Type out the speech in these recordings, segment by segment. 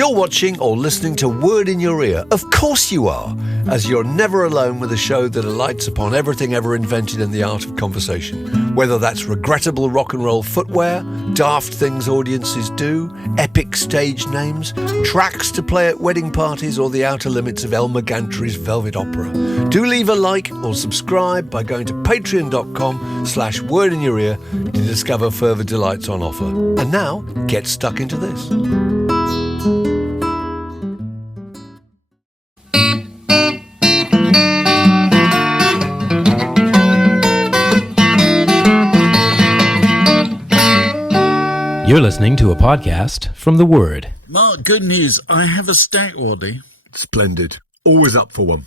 You're watching or listening to Word in Your Ear. Of course you are, as you're never alone with a show that alights upon everything ever invented in the art of conversation. Whether that's regrettable rock and roll footwear, daft things audiences do, epic stage names, tracks to play at wedding parties, or the outer limits of Elmer Gantry's Velvet Opera. Do leave a like or subscribe by going to patreon.com/Word in Your Ear to discover further delights on offer. And now, get stuck into this. You're listening to a podcast from The Word. Mark, good news. I have a Stackwaddy. Splendid. Always up for one.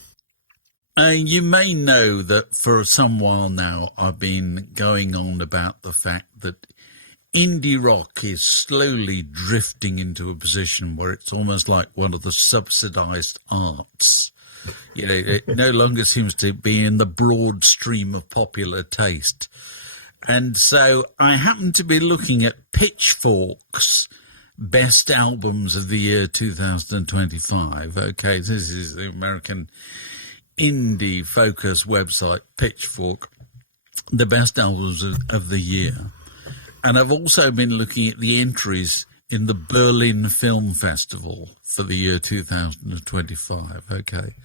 You may know that for some while now I've been going on about the fact that indie rock is slowly drifting into a position where it's almost like one of the subsidised arts. You know, it no longer seems to be in the broad stream of popular taste. And so I happen to be looking at Pitchfork's best albums of the year 2025. Okay, this is the American indie focus website, Pitchfork, the best albums of the year. And I've also been looking at the entries in the Berlin Film Festival for the year 2025. Okay,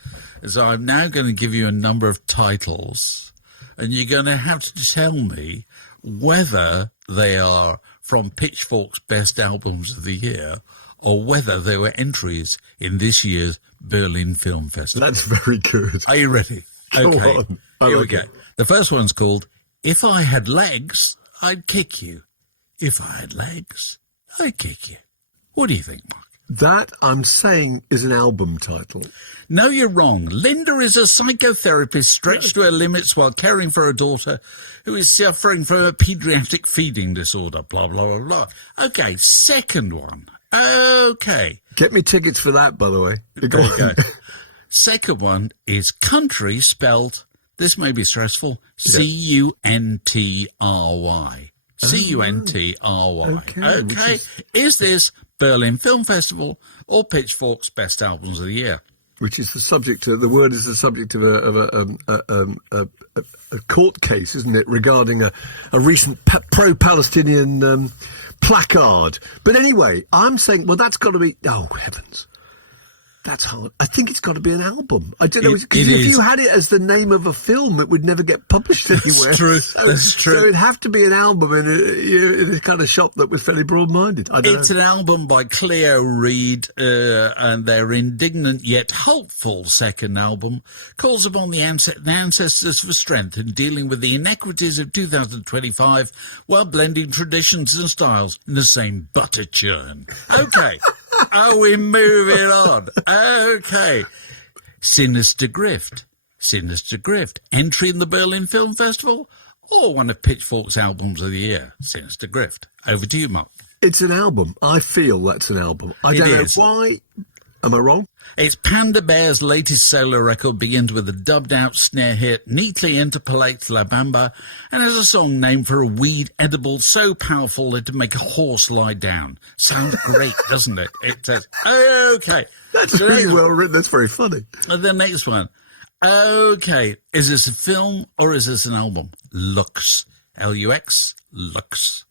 so I'm now going to give you a number of titles, and you're going to have to tell me whether they are from Pitchfork's best albums of the year or whether they were entries in this year's Berlin Film Festival. That's very good. Are you ready? Go okay, on. Here we go. The first one's called If I Had Legs, I'd Kick You. If I had legs, I'd kick you. What do you think, Mark? That, I'm saying, is an album title. No, you're wrong. Linda is a psychotherapist stretched to her limits while caring for her daughter who is suffering from a pediatric feeding disorder. Blah, blah, blah, blah. Okay, second one. Okay. Get me tickets for that, by the way. There you go. Second one is country spelled, this may be stressful, C-U-N-T-R-Y. C-U-N-T-R-Y. Okay. Is this Berlin Film Festival or Pitchfork's best albums of the year? Which is the subject of, the word is the subject of a court case, isn't it, regarding a recent pro-Palestinian placard. But anyway, I'm saying, well, that's got to be, oh, heavens. That's hard. I think it's got to be an album. I don't know. If you had it as the name of a film, it would never get published anywhere. That's true. That's true. So it'd have to be an album in a kind of shop that was fairly broad-minded. It's an album by Cleo Reid, and their indignant yet hopeful second album calls upon the ancestors for strength in dealing with the inequities of 2025 while blending traditions and styles in the same butter churn. Okay. Are we moving on? Okay. Sinister Grift. Sinister Grift. Entry in the Berlin Film Festival or one of Pitchfork's albums of the year? Sinister Grift. Over to you, Mark. It's an album. I feel that's an album. I don't know why. Am I wrong? It's Panda Bear's latest solo record, begins with a dubbed-out snare hit, neatly interpolates La Bamba, and has a song named for a weed edible so powerful it'd make a horse lie down. Sounds great, doesn't it? It says, okay. That's really well written. That's very funny. The next one. Okay. Is this a film or is this an album? Lux. L-U-X. Lux.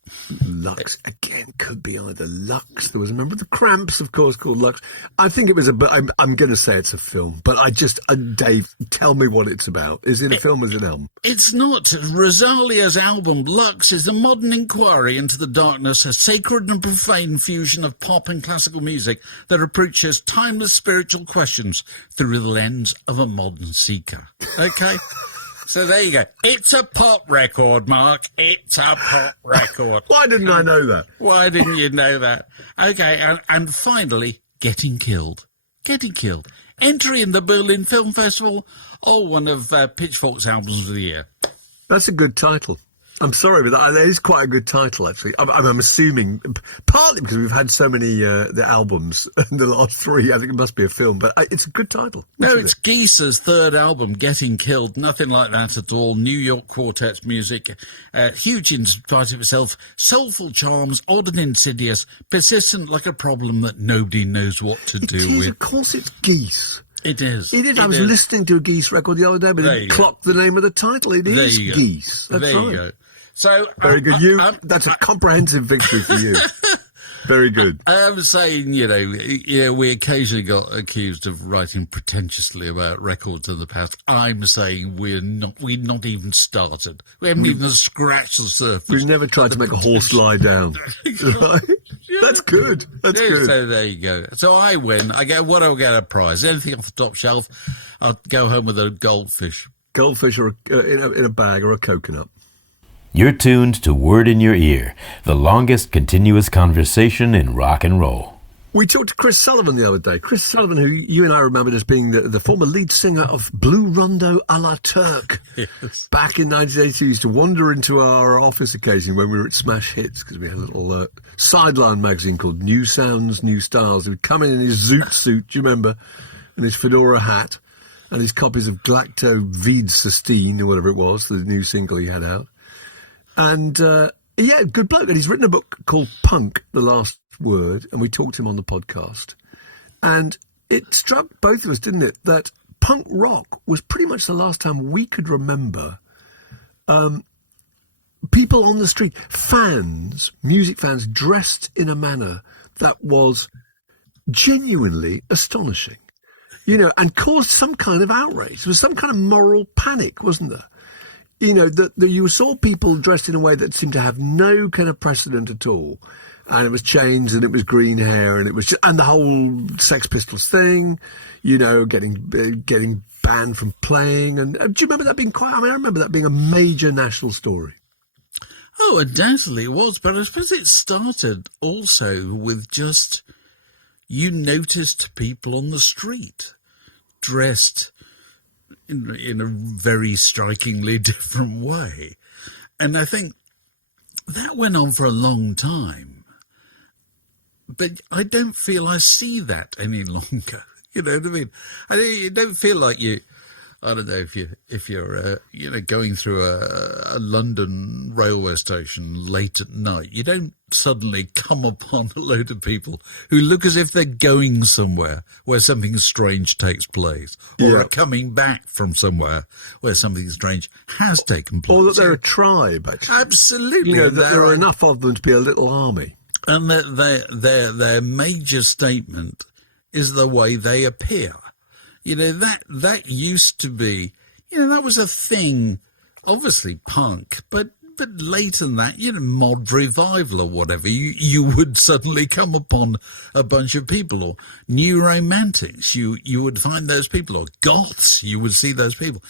Lux again could be either Lux. There was a member of the Cramps, of course, called Lux. I think it was I'm going to say it's a film, but Dave, tell me what it's about. Is it a film or is it an album? It's not. Rosalia's album Lux is a modern inquiry into the darkness, a sacred and profane fusion of pop and classical music that approaches timeless spiritual questions through the lens of a modern seeker. Okay. So there you go. It's a pop record, Mark. It's a pop record. Why didn't I know that? Why didn't you know that? Okay, and finally, Getting Killed. Getting Killed. Entry in the Berlin Film Festival or one of Pitchfork's albums of the year. That's a good title. I'm sorry, but that is quite a good title, actually. I'm assuming, partly because we've had so many the albums in the last 3, I think it must be a film, but it's a good title. No, it's Geesa's third album, Getting Killed, nothing like that at all. New York Quartet's music, huge in spite of itself, soulful charms, odd and insidious, persistent like a problem that nobody knows what to do with. Of course it's Geese. It is. I was listening to a Geese record the other day, but it didn't clock the name of the title. It is Geese. That's there right. You go. So, very good. That's a comprehensive victory for you. Very good. I'm saying, we occasionally got accused of writing pretentiously about records in the past. I'm saying we've not even started. We haven't even scratched the surface. We've never tried to make a horse lie down. Right? That's good. That's good. So there you go. So I win. I get a prize. Anything off the top shelf, I'll go home with a goldfish. Goldfish or in a bag or a coconut. You're tuned to Word in Your Ear, the longest continuous conversation in rock and roll. We talked to Chris Sullivan the other day. Chris Sullivan, who you and I remembered as being the former lead singer of Blue Rondo a la Turk. Yes. Back in 1982, he used to wander into our office occasionally when we were at Smash Hits, because we had a little sideline magazine called New Sounds, New Styles. He would come in his zoot suit, do you remember, and his fedora hat, and his copies of Galacto Vide Sistine, or whatever it was, the new single he had out. And, good bloke. And he's written a book called Punk, The Last Word, and we talked to him on the podcast. And it struck both of us, didn't it, that punk rock was pretty much the last time we could remember people on the street, music fans, dressed in a manner that was genuinely astonishing, and caused some kind of outrage. There was some kind of moral panic, wasn't there? That you saw people dressed in a way that seemed to have no kind of precedent at all. And it was chains and it was green hair and it was and the whole Sex Pistols thing, getting banned from playing. And do you remember that being I remember that being a major national story. Oh, undoubtedly it was. But I suppose it started also with just, you noticed people on the street dressed in a very strikingly different way. And I think that went on for a long time. But I don't feel I see that any longer. You know what I mean? You don't feel like I don't know if you're going through a London railway station late at night, you don't suddenly come upon a load of people who look as if they're going somewhere where something strange takes place, or are coming back from somewhere where something strange has taken place. Or that they're a tribe, actually. Absolutely. That there are enough of them to be a little army. And their major statement is the way they appear. That used to be, that was a thing, obviously punk, but later than that, mod revival or whatever, you would suddenly come upon a bunch of people, or new romantics, you would find those people, or goths, you would see those people.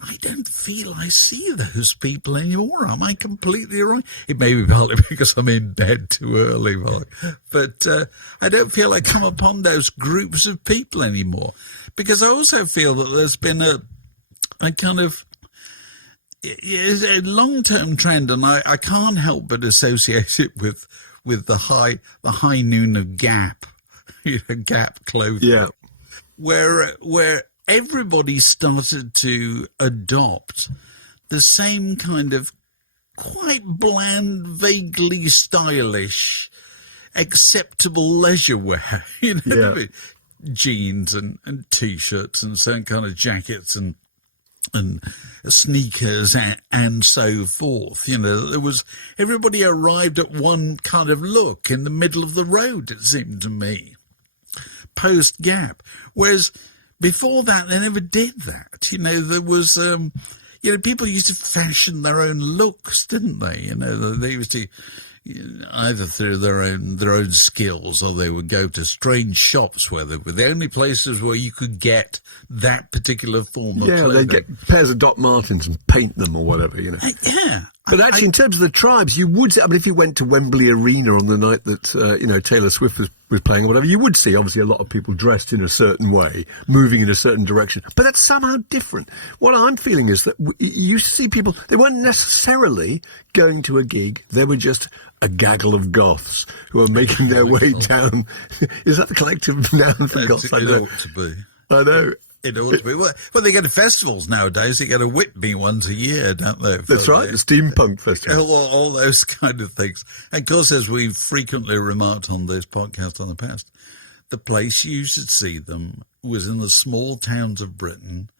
I don't feel I see those people anymore. Am I completely wrong? It may be partly because I'm in bed too early, Mark, but I don't feel I come upon those groups of people anymore. Because I also feel that there's been a kind of a long-term trend, and I can't help but associate it with the high noon of Gap, Gap clothing, where everybody started to adopt the same kind of quite bland, vaguely stylish, acceptable leisure wear, what I mean? Jeans and T-shirts and some kind of jackets and sneakers and so forth. There was, everybody arrived at one kind of look in the middle of the road, it seemed to me, post-Gap. Whereas before that, they never did that. There was, people used to fashion their own looks, didn't they? They used to, either through their own skills, or they would go to strange shops where they were the only places where you could get that particular form of clothing. They'd get pairs of Doc Martens and paint them or whatever, But actually, in terms of the tribes, you would. I mean, if you went to Wembley Arena on the night that Taylor Swift was playing or whatever, you would see obviously a lot of people dressed in a certain way, moving in a certain direction. But that's somehow different. What I'm feeling is that you used to see people. They weren't necessarily going to a gig. They were just a gaggle of goths who are making their way down. Is that the collective noun for goths? I know. It ought to be. I know. It ought to be. Well, they go to festivals nowadays. They go to Whitby once a year, don't they? That's right, the Steampunk Festival. All those kind of things. And of course, as we've frequently remarked on this podcast in the past, the place you should see them was in the small towns of Britain,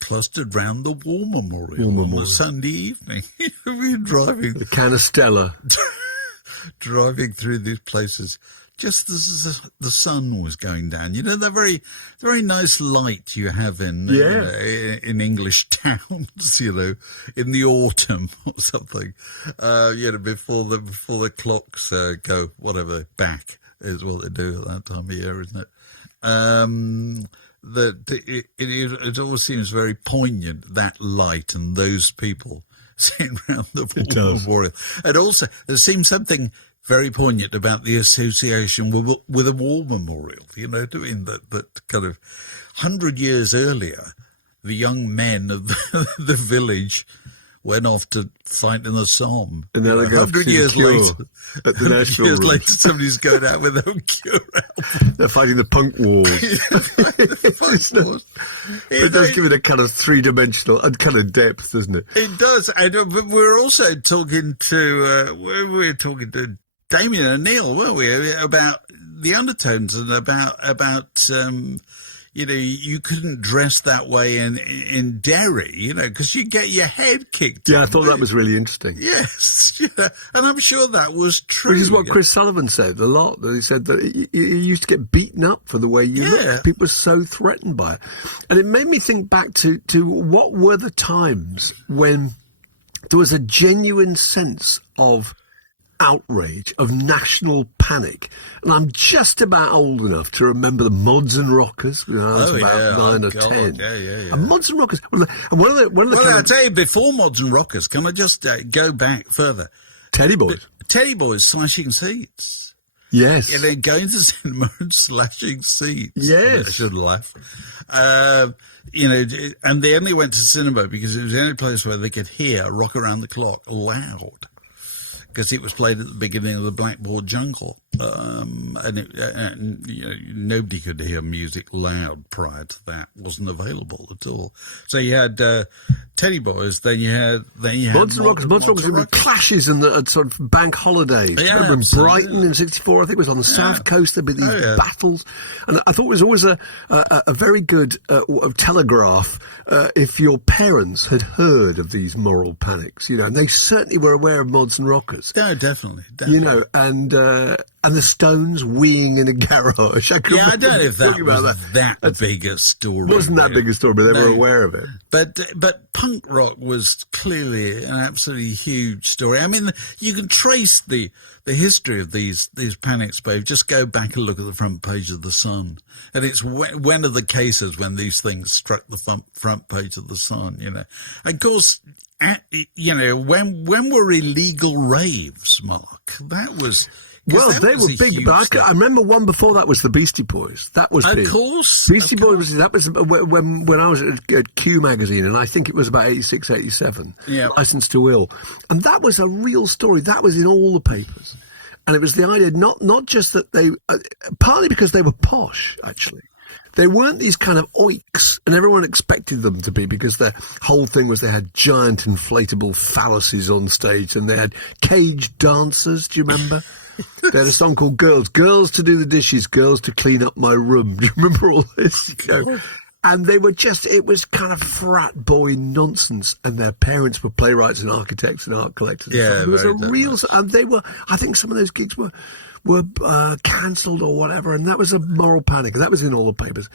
clustered round the War Memorial on a Sunday evening. We're driving. The Canastella. Driving through these places. Just as the sun was going down, that very nice light you have in English towns, in the autumn or something, before the clocks go whatever back is what they do at that time of year, isn't it? That it always seems very poignant, that light and those people sitting around the War Memorial, and also there seems something very poignant about the association with a war memorial, that kind of 100 years earlier, the young men of the village went off to fight in the Somme. And then 100 years later, at the National years later, somebody's going out with their cure album. They're fighting the punk wars. It does give it a kind of three-dimensional and kind of depth, doesn't it? It does. But we're also talking to Damien O'Neill, weren't we, about the undertones and about you couldn't dress that way in Derry, because you get your head kicked. Yeah, I thought that was really interesting. Yes, and I'm sure that was true. Which is what Chris Sullivan said a lot. He said that he used to get beaten up for the way you looked. People were so threatened by it. And it made me think back to what were the times when there was a genuine sense of outrage, of national panic. And I'm just about old enough to remember the Mods and Rockers when I was about 9 or 10. Yeah. And Mods and Rockers, and one of the Well, I'll tell you, before Mods and Rockers, can I just go back further? Teddy Boys. Teddy Boys slashing seats. Yes. Going to the cinema and slashing seats. Yes. I should laugh. And they only went to cinema because it was the only place where they could hear Rock Around the Clock loud, because it was played at the beginning of the Blackboard Jungle, and nobody could hear music loud prior to that. It wasn't available at all. So you had Teddy Boys, then you had Mods and Rockers. Mods and Rockers were clashes at sort of bank holidays. Yeah, remember in Brighton in '64, I think it was on the south coast. There'd be these battles, and I thought it was always a very good telegraph if your parents had heard of these moral panics, and they certainly were aware of Mods and Rockers. No, definitely. And the Stones weeing in a garage. I don't know if that was that big a story. Wasn't that big a story, but they were aware of it. But punk rock was clearly an absolutely huge story. I mean, you can trace the history of these panics, babe. Just go back and look at the front page of The Sun. And it's one of the cases when these things struck the front page of The Sun, Of course, when were illegal raves, Mark? That was... Well, they were big, but I remember one before that was the Beastie Boys. That was big. Of course. Beastie Boys, that was when I was at Q magazine, and I think it was about 86, 87, Licensed to Ill. And that was a real story. That was in all the papers. And it was the idea, not just that they, partly because they were posh, actually. They weren't these kind of oiks, and everyone expected them to be, because their whole thing was they had giant inflatable phalluses on stage, and they had cage dancers, do you remember? They had a song called Girls to do the dishes, Girls to clean up my room. Do you remember all this? And they were it was kind of frat boy nonsense, and their parents were playwrights and architects and art collectors. Yeah, it was and they were, I think some of those gigs were cancelled or whatever, and that was a moral panic, and that was in all the papers.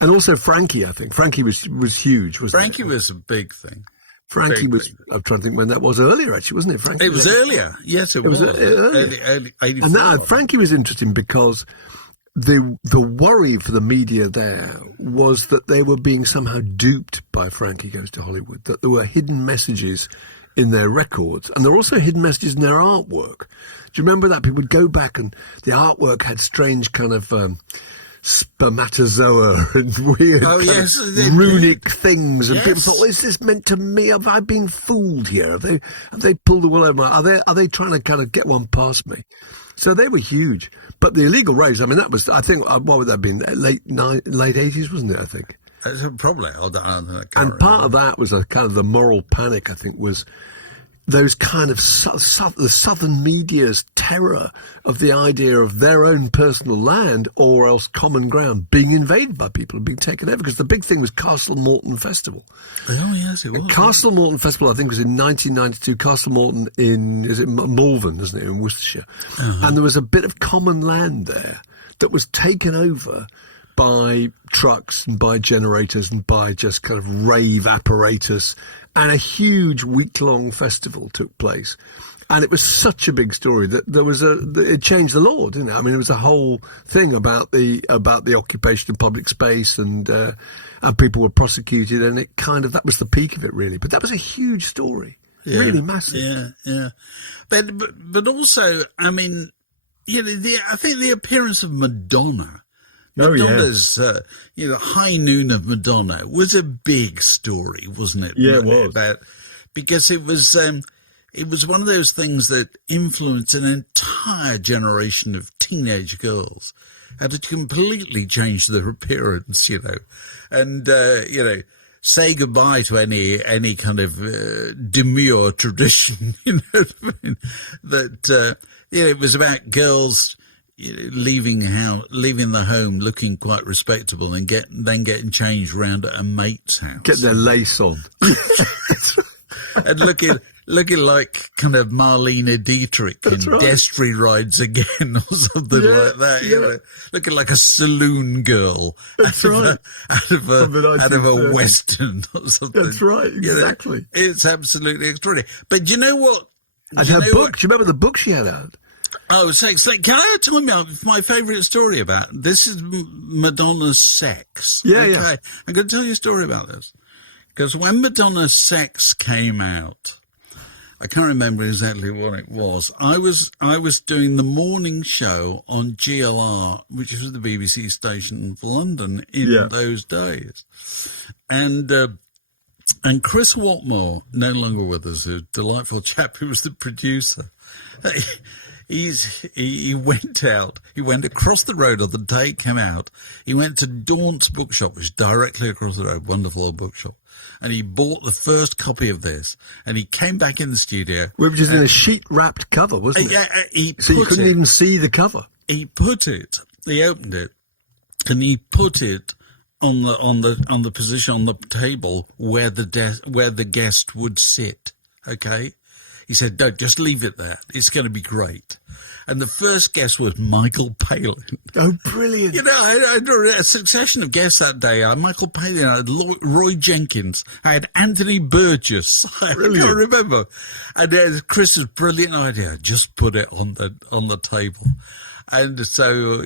And also Frankie, I think. Frankie was huge, wasn't Frankie was a big thing. Frankie was, I'm trying to think when that was, earlier actually, wasn't it? Frankie it was earlier. Yes, it was. Earlier. Early 84. And Frankie was interesting because the worry for the media there was that they were being somehow duped by Frankie Goes to Hollywood, that there were hidden messages in their records, and there are also hidden messages in their artwork. Do you remember that? People would go back and the artwork had strange kind of spermatozoa and weird runic things, and people thought, well, is this meant to me? Have I been fooled here? Have they pulled the wool over my... Are they trying to kind of get one past me? So they were huge. But the illegal raves, I mean, that was, I think, what would that have been? Late 80s, wasn't it, I think? Probably. And part of that was a kind of the moral panic, I think, was those kind of the southern media's terror of the idea of their own personal land or else common ground being invaded by people and being taken over. Because the big thing was Castle Morton Festival. Oh, yes, it was. Castle Morton Festival, I think, was in 1992. Castle Morton is it Malvern, isn't it, in Worcestershire? Uh-huh. And there was a bit of common land there that was taken over by trucks and by generators and by just kind of rave apparatus, and a huge week-long festival took place. And it was such a big story that it changed the law, didn't it? I mean, it was a whole thing about the occupation of public space, and people were prosecuted, and it kind of, that was the peak of it, really. But that was a huge story, really massive. Yeah. But also, I mean, I think the appearance of Madonna's, High Noon of Madonna was a big story, wasn't it? Yeah, it was. Because it was one of those things that influenced an entire generation of teenage girls, had to completely change their appearance, and say goodbye to any kind of demure tradition, that it was about girls leaving the home looking quite respectable and then getting changed round at a mate's house. Get their lace on. And looking like kind of Marlene Dietrich in Destry Rides Again or something like that. Yeah. Looking like a saloon girl out of a Western or something. That's right, exactly. It's absolutely extraordinary. But you know what? And her book, do you remember the book she had out? Oh, sex. Can I tell you my favourite story about this? Is Madonna's Sex. Yeah. I'm going to tell you a story about this. Because when Madonna's Sex came out, I can't remember exactly what it was. I was doing the morning show on GLR, which was the BBC station of London in those days. And Chris Watmore, no longer with us, a delightful chap who was the producer, He went across the road on the day it came out. He went to Daunt's bookshop, which is directly across the road, wonderful old bookshop. And he bought the first copy of this, and he came back in the studio. Which is in a sheet-wrapped cover, wasn't it? So you couldn't even see the cover. He opened it, and he put it on the position on the table where the guest would sit, okay? He said, "Don't, just leave it there. It's going to be great." And the first guest was Michael Palin. Oh, brilliant. I had a succession of guests that day. I had Michael Palin, I had Roy Jenkins, I had Anthony Burgess. I can't remember. And Chris' brilliant idea, just put it on the table. And so,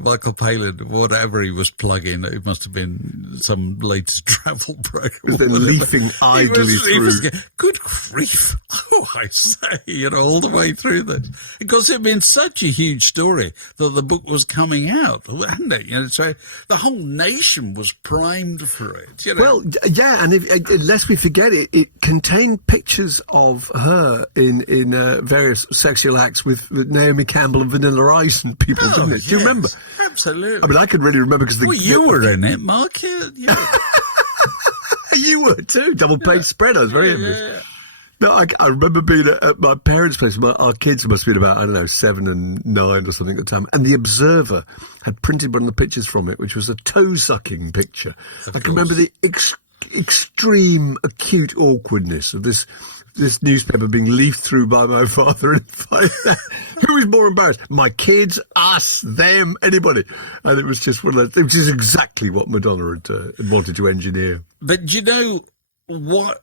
Michael Palin, whatever he was plugging, it must have been some latest travel program. Was then leafing idly through. Good grief. Oh, I say, all the way through this. Because it had been such a huge story that the book was coming out, hadn't it? So the whole nation was primed for it. Well, yeah, and lest we forget it, it contained pictures of her in various sexual acts with Naomi Campbell and Vanilla Ice. People, didn't it? Do you remember? Absolutely. I mean, I could really remember because you were in it, Mark. Yeah. You were too. Double page spread. I was very envious. Yeah. No, I remember being at my parents' place. Our kids must have been about 7 and 9 or something at the time, and the Observer had printed one of the pictures from it, which was a toe-sucking picture. I can remember the extreme acute awkwardness of this newspaper being leafed through by my father. And who was more embarrassed? My kids, us, them, anybody. And it was just one of those, which is exactly what Madonna had wanted to engineer. But you know what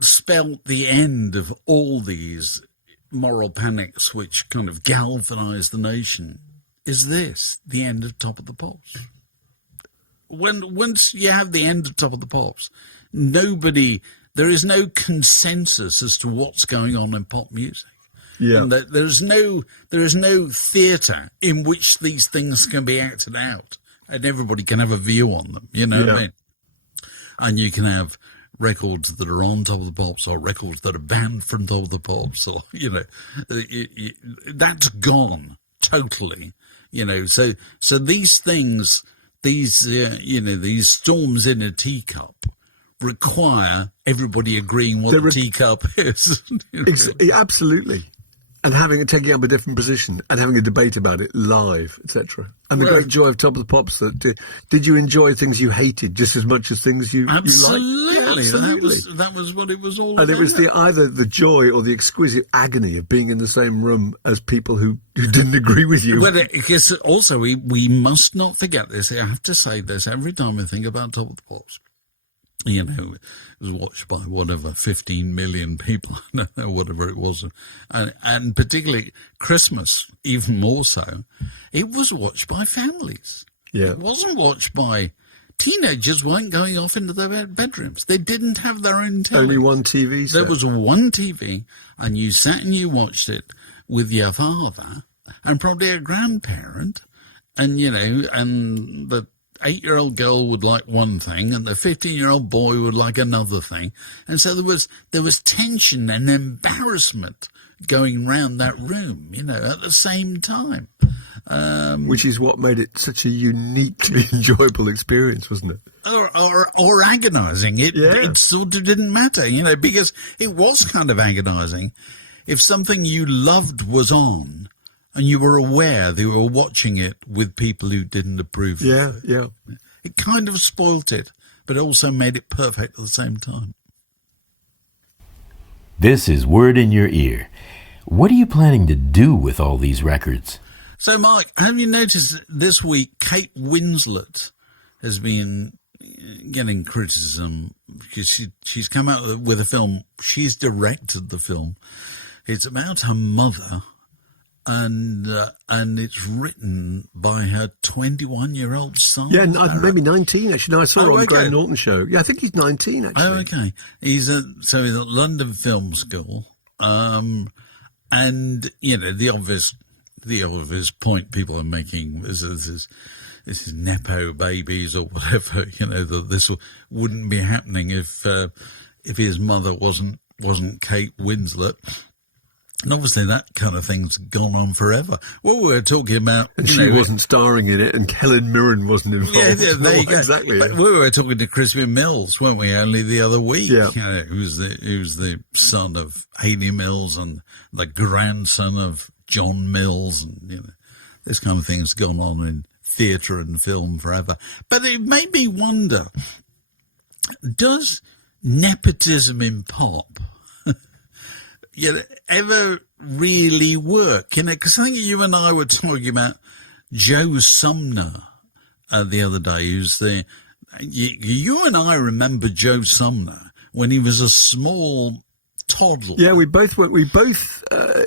spelled the end of all these moral panics which kind of galvanised the nation is the end of Top of the Pops. Once you have the end of Top of the Pops, nobody there is no consensus as to what's going on in pop music. Yeah. And there is no theatre in which these things can be acted out, and everybody can have a view on them. You know what I mean? And you can have records that are on Top of the Pops, or records that are banned from Top of the Pops, or that's gone totally. So these things, these storms in a teacup require everybody agreeing what the teacup is. Absolutely. And taking up a different position and having a debate about it live, etc. And the great joy of Top of the Pops, that did you enjoy things you hated just as much as things you liked? Yeah, absolutely. That was what it was all about. And it was either the joy or the exquisite agony of being in the same room as people who didn't agree with you. Well, because also we must not forget this. I have to say this every time I think about Top of the Pops. It was watched by 15 million people, I don't know, whatever it was. And particularly Christmas, even more so, it was watched by families. Yeah. It wasn't watched by teenagers. Weren't going off into their bedrooms. They didn't have their own TV. Only one TV set. There was one TV, and you sat and you watched it with your father and probably a grandparent, and the 8-year-old girl would like one thing and the 15-year-old boy would like another thing. And so there was tension and embarrassment going round that room, at the same time. Which is what made it such a uniquely enjoyable experience, wasn't it? Or agonising. It sort of didn't matter, because it was kind of agonising. If something you loved was on, and you were aware that you were watching it with people who didn't approve of it. Yeah. It kind of spoilt it, but also made it perfect at the same time. This is Word in Your Ear. What are you planning to do with all these records? So, Mark, have you noticed this week Kate Winslet has been getting criticism because she's come out with a film. She's directed the film. It's about her mother. And it's written by her 21-year-old son. Yeah, maybe 19 actually. No, I saw it on the Graham Norton show. Yeah, I think he's 19 actually. Oh, okay. He's at London Film School, and the obvious point people are making is this is nepo babies or whatever. That this wouldn't be happening if his mother wasn't Kate Winslet. And obviously that kind of thing's gone on forever. What we were talking about... And she wasn't starring in it, and Helen Mirren wasn't involved. Yeah, there you go. Exactly. But we were talking to Crispin Mills, weren't we, only the other week? Yeah. Who's the son of Hayley Mills and the grandson of John Mills. And, this kind of thing's gone on in theatre and film forever. But it made me wonder, does nepotism in pop... ever really work? Because I think you and I were talking about Joe Sumner the other day. Who's you and I remember Joe Sumner when he was a small toddler. Yeah, we both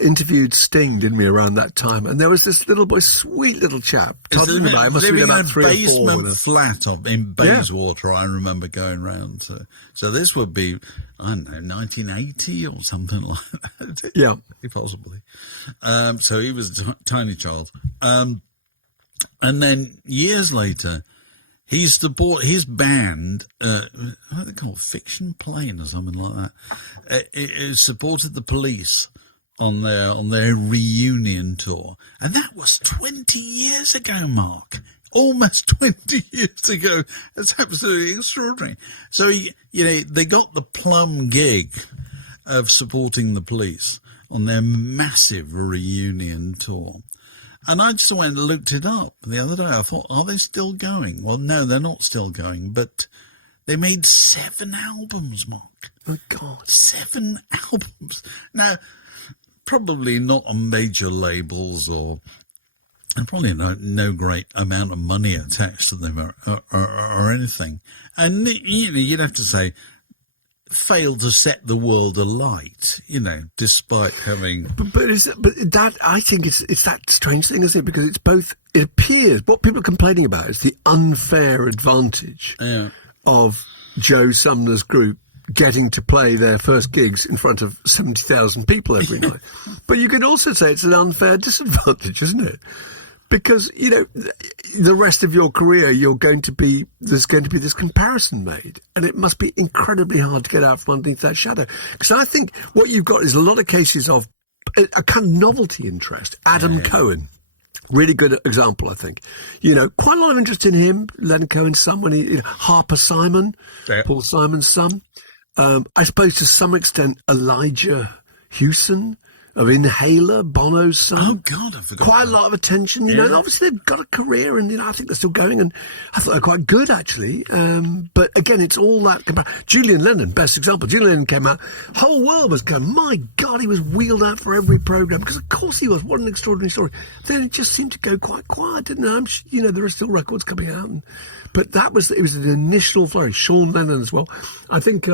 interviewed Sting, didn't we, around that time? And there was this little boy, sweet little chap, toddling about. It must have been about 3 or 4. Basement flat in Bayswater. I remember going round. So this would be, I don't know, 1980 or something like that. Yeah, possibly. So he was a tiny child, and then years later, his band, what do they call it, Fiction Plane or something like that, it supported the Police on their reunion tour. And that was 20 years ago, Mark. Almost 20 years ago. That's absolutely extraordinary. So, they got the plum gig of supporting the Police on their massive reunion tour. And I just went and looked it up the other day. I thought, are they still going? Well, no, they're not still going, but they made 7 albums, Mark. Oh, God. 7 albums. Now, probably not on major labels and probably no great amount of money attached to them or anything. And, you'd have to say, failed to set the world alight, despite having... But that, I think it's that strange thing, isn't it? Because it's both, it appears, what people are complaining about is the unfair advantage of Joe Sumner's group getting to play their first gigs in front of 70,000 people every night. But you could also say it's an unfair disadvantage, isn't it? Because, you know, the rest of your career, there's going to be this comparison made, and it must be incredibly hard to get out from underneath that shadow. Because I think what you've got is a lot of cases of a kind of novelty interest. Adam Cohen, really good example, I think. You know, quite a lot of interest in him. Leonard Cohen's son, Harper Simon, Paul Simon's son. I suppose to some extent Elijah Hewson of Inhaler, Bono's son. Oh, God, I forgot. Quite a lot of attention, you know, and obviously they've got a career and, you know, I think they're still going, and I thought they're quite good, actually. But again, it's all that. Julian Lennon, best example. Julian Lennon came out, whole world was going, my God, he was wheeled out for every programme, because of course he was. What an extraordinary story. Then it just seemed to go quite quiet, didn't it? You know, there are still records coming out. But it was an initial flourish. Sean Lennon as well. I think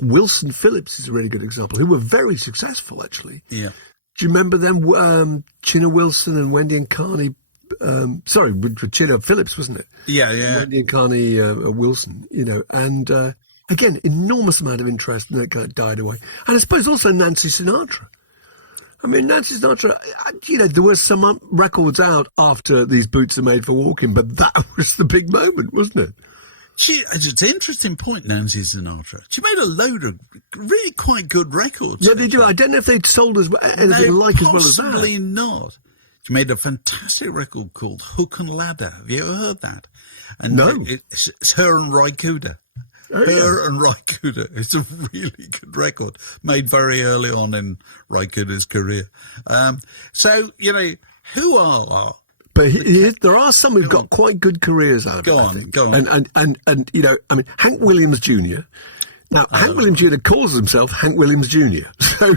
Wilson Phillips is a really good example, who were very successful, actually. Yeah. Do you remember them? Chinna Wilson and Wendy and Carney. Sorry, Chinna Phillips, wasn't it? Yeah. Wendy and Carney Wilson, you know. And again, enormous amount of interest, and that kind of died away. And I suppose also Nancy Sinatra. I mean, Nancy Sinatra, you know, there were some records out after These Boots Are Made for Walking, but that was the big moment, wasn't it? It's an interesting point, Nancy Sinatra. She made a load of really quite good records. Yeah, they do. I don't know if they'd sold as well as well as that. Possibly not. She made a fantastic record called Hook and Ladder. Have you ever heard that? And no. It's her and Ry Cooder. And Ry Cooder. It's a really good record, made very early on in Ry Cooder's career. So, you know, who are... But there are some who've got quite good careers out of it, I think. Go on. And you know, I mean, Hank Williams Jr. Now, Hank Williams Jr. calls himself Hank Williams Jr. So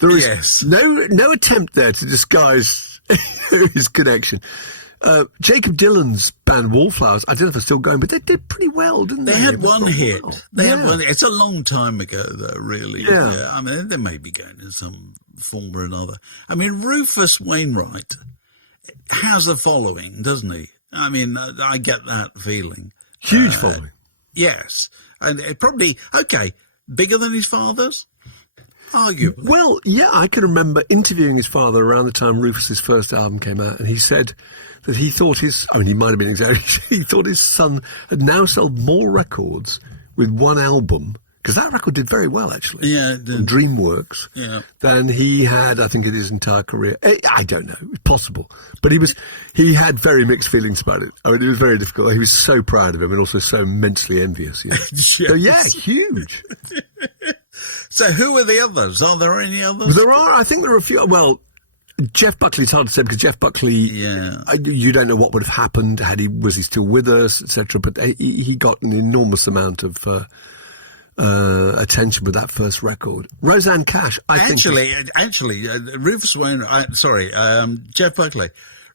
there is no attempt there to disguise his connection. Jacob Dylan's band Wallflowers, I don't know if they're still going, but they did pretty well, didn't they? They had one hit. They had one. It's a long time ago, though, really. Yeah. I mean, they may be going in some form or another. I mean, Rufus Wainwright has a following, doesn't he? I mean, I get that feeling. Huge following. Yes. And it probably, bigger than his father's? Arguably. Well, yeah, I can remember interviewing his father around the time Rufus's first album came out, and he said that he thought he might have been exaggerating, he thought his son had now sold more records with one album, because that record did very well, actually. Yeah, on DreamWorks. Yeah. Than he had, I think, in his entire career. I don't know. It's possible. But he had very mixed feelings about it. I mean, it was very difficult. He was so proud of him and also so immensely envious. You know? Yes. So, yeah, huge. So who are the others? Are there any others? There are. I think there are a few. Well, Jeff Buckley, it's hard to say, because Jeff Buckley, you don't know what would have happened was he still with us, etc. But he got an enormous amount of attention with that first record. Roseanne Cash, actually, Rufus Wainwright, Jeff Buckley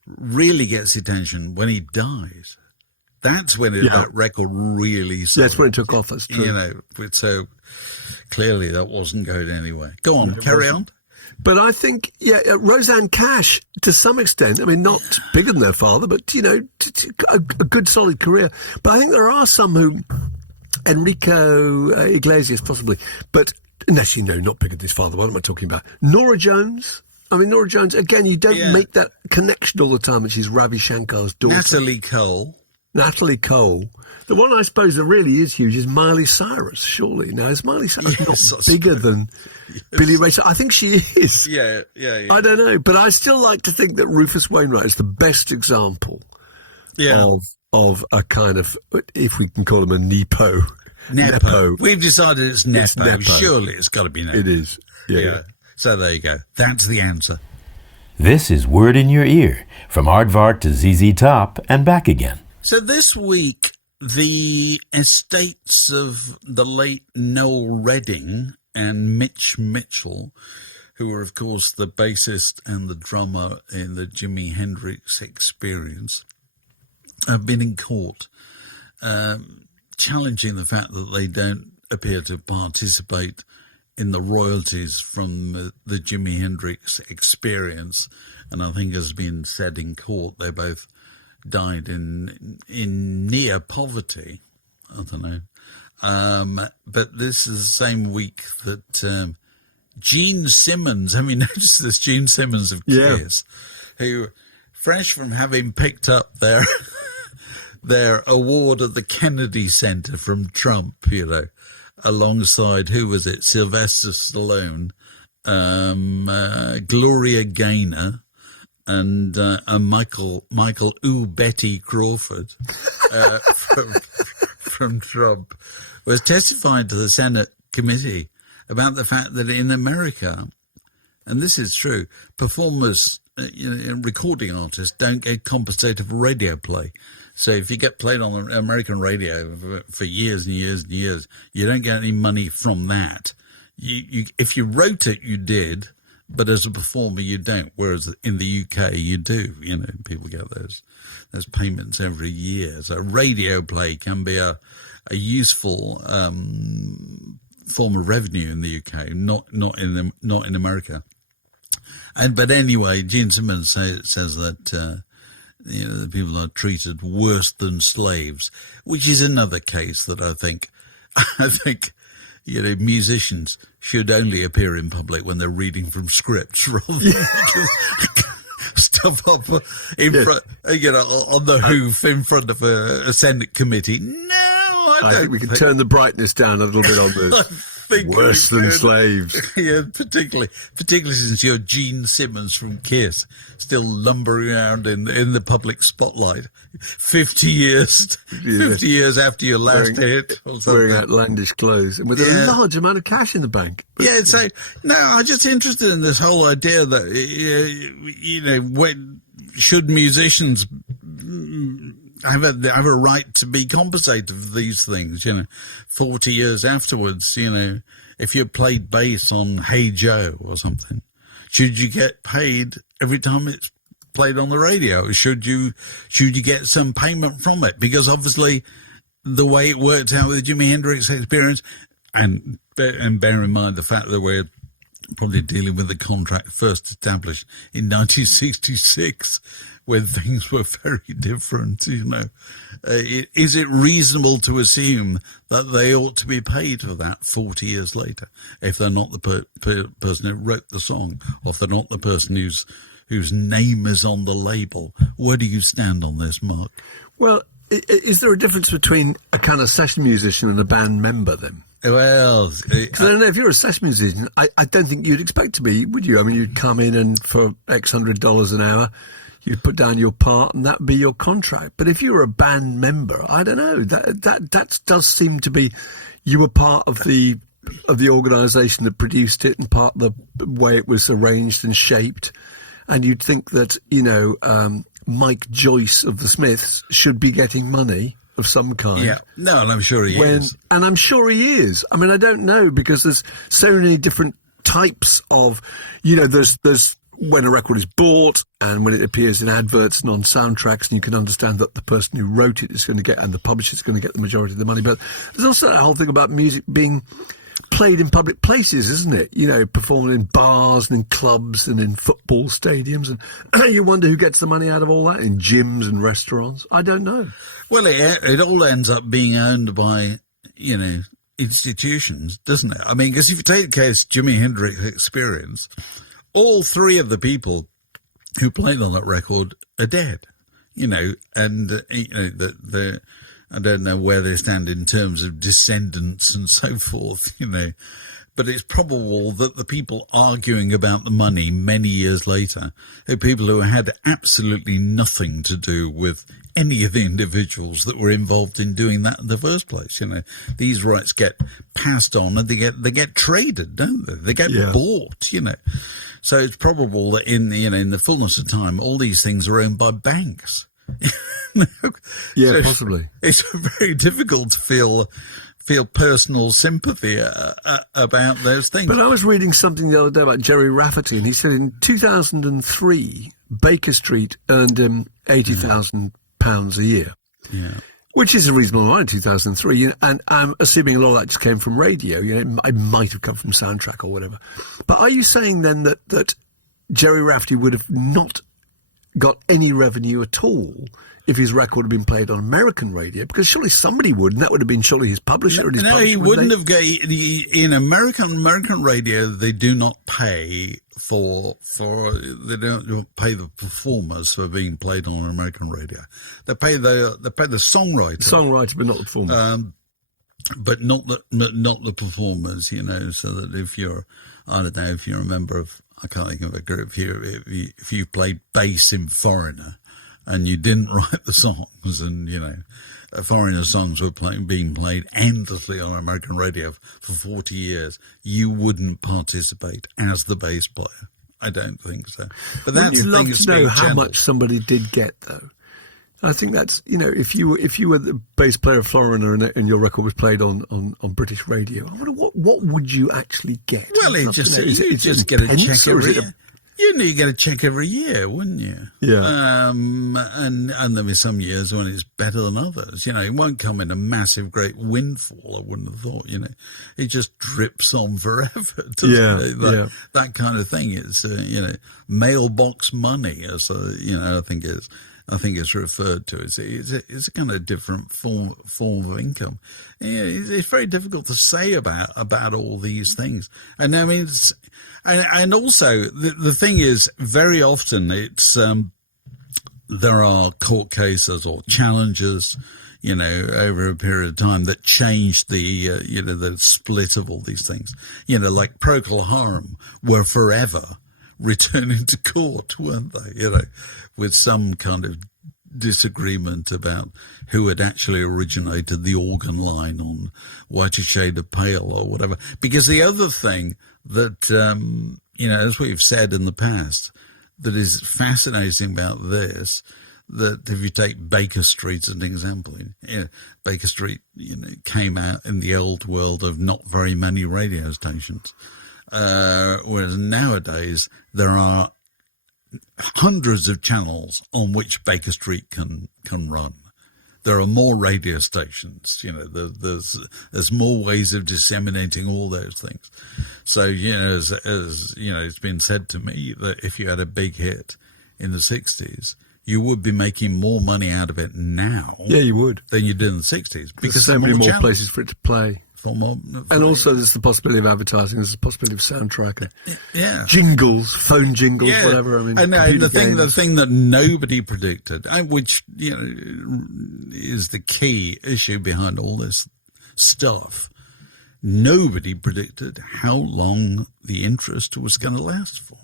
really gets attention when he dies. That's when that record really sold. That's when it took off, that's true. You know, so clearly that wasn't going anywhere. Go on, carry on. But I think, Roseanne Cash, to some extent, I mean, not bigger than their father, but, you know, a good solid career. But I think there are some who... Enrico Iglesias, possibly. But, actually, no, not bigger than his father. What am I talking about? Nora Jones. I mean, Nora Jones, again, you don't make that connection all the time, and she's Ravi Shankar's daughter. Natalie Cole. The one I suppose that really is huge is Miley Cyrus, surely. Now, is Miley Cyrus not bigger than Billy Ray? I think she is. Yeah. I don't know, but I still like to think that Rufus Wainwright is the best example of a kind of, if we can call him a Nepo. We've decided it's Nepo. Surely it's got to be Nepo. It is. Yeah. So there you go. That's the answer. This is Word in Your Ear, from Aardvark to ZZ Top and back again. So this week, the estates of the late Noel Redding and Mitch Mitchell, who were, of course, the bassist and the drummer in the Jimi Hendrix Experience, have been in court, challenging the fact that they don't appear to participate in the royalties from the Jimi Hendrix Experience. And I think, has been said in court, they both died in near poverty. I don't know. But this is the same week that Gene Simmons, have you noticed this? Gene Simmons of Kiss, who, fresh from having picked up their award at the Kennedy Center from Trump, alongside, who was it? Sylvester Stallone, Gloria Gaynor, and Michael Betty Crawford from Trump, was testifying to the Senate committee about the fact that in America, and this is true, performers, recording artists don't get compensated for radio play. So if you get played on American radio for years and years and years, you don't get any money from that. If you wrote it, you did, but as a performer, you don't. Whereas in the UK, you do. People get those payments every year. So radio play can be a useful form of revenue in the UK, not in America. But anyway, Gene Simmons says that the people are treated worse than slaves, which is another case that I think musicians should only appear in public when they're reading from scripts rather than stuff up in front, on the hoof in front of a Senate committee. No, I think we can turn the brightness down a little bit on this. Worse than slaves. Yeah, particularly since you're Gene Simmons from Kiss, still lumbering around in the public spotlight, 50 years after your last hit, or something. Wearing outlandish clothes and with a large amount of cash in the bank. Yeah, so no, I'm just interested in this whole idea that when should musicians have a right to be compensated for these things, 40 years afterwards, if you played bass on Hey Joe or something, should you get paid every time it's played on the radio? Should you get some payment from it? Because obviously the way it worked out with the Jimi Hendrix Experience, and bear in mind the fact that we're probably dealing with the contract first established in 1966, when things were very different, is it reasonable to assume that they ought to be paid for that 40 years later, if they're not the person who wrote the song, or if they're not the person whose name is on the label? Where do you stand on this, Mark? Well, is there a difference between a kind of session musician and a band member then? Well, because I don't know, if you're a session musician, I don't think you'd expect to be, would you? I mean, you'd come in and for X $100 an hour, you'd put down your part and that'd be your contract. But if you were a band member, I don't know, that does seem to be, you were part of the organisation that produced it and part of the way it was arranged and shaped. And you'd think that, Mike Joyce of the Smiths should be getting money of some kind. Yeah, no, and I'm sure he is. And I'm sure he is. I mean, I don't know, because there's so many different types of, there's when a record is bought and when it appears in adverts and on soundtracks, and you can understand that the person who wrote it is going to get, and the publisher is going to get the majority of the money. But there's also that whole thing about music being played in public places, isn't it? Performed in bars and in clubs and in football stadiums. And you wonder who gets the money out of all that, in gyms and restaurants. I don't know. Well, it all ends up being owned by, institutions, doesn't it? I mean, because if you take the case Jimi Hendrix Experience, all three of the people who played on that record are dead, and, I don't know where they stand in terms of descendants and so forth, but it's probable that the people arguing about the money many years later are people who had absolutely nothing to do with any of the individuals that were involved in doing that in the first place. These rights get passed on and they get traded, don't they? They get bought, So it's probable that in the fullness of time, all these things are owned by banks. Yeah, so possibly. It's very difficult to feel personal sympathy about those things. But I was reading something the other day about Jerry Rafferty, and he said in 2003, Baker Street earned him £80,000 a year. Yeah. Which is a reasonable amount in 2003, and I'm assuming a lot of that just came from radio. It might have come from soundtrack or whatever. But are you saying then that Jerry Rafferty would have not got any revenue at all if his record had been played on American radio, because surely somebody would, and that would have been surely his publisher and his publisher. He wouldn't have got in American radio. They do not pay they don't pay the performers for being played on American radio. They pay the songwriter, but not the performer. But not the performers. So that if you're a member of, I can't think of a group here, if you played bass in Foreigner and you didn't write the songs, and Foreigner songs were being played endlessly on American radio for 40 years, you wouldn't participate as the bass player. I don't think so. But that's the thing. You'd love to know how much somebody did get, though. I think that's, if you were the bass player of Foreigner and your record was played on British radio, I wonder what would you actually get? Well, you just get a check every year. You get a check every year, wouldn't you? Yeah. And there'll be some years when it's better than others. It won't come in a massive, great windfall. I wouldn't have thought. It just drips on forever. That kind of thing. It's mailbox money, as I think it's referred to. It's a kind of different form of income. It's very difficult to say about all these things. And I mean, and also the thing is, very often it's there are court cases or challenges, over a period of time that change the split of all these things. Like Procol Harum were forever returning to court, weren't they? With some kind of disagreement about who had actually originated the organ line on Whiter Shade of Pale or whatever. Because the other thing that, as we've said in the past, that is fascinating about this, that if you take Baker Street as an example, Baker Street, came out in the old world of not very many radio stations. Whereas nowadays there are hundreds of channels on which Baker Street can run. There are more radio stations. There's more ways of disseminating all those things. So as it's been said to me that if you had a big hit in the 60s, you would be making more money out of it now. Yeah, you would. Than you did in the 60s, because so many more channels. Places for it to play. And also there's the possibility of advertising, there's the possibility of soundtracking. Yeah. Jingles, phone jingles, whatever. I mean, the thing that nobody predicted, which, is the key issue behind all this stuff. Nobody predicted how long the interest was going to last for.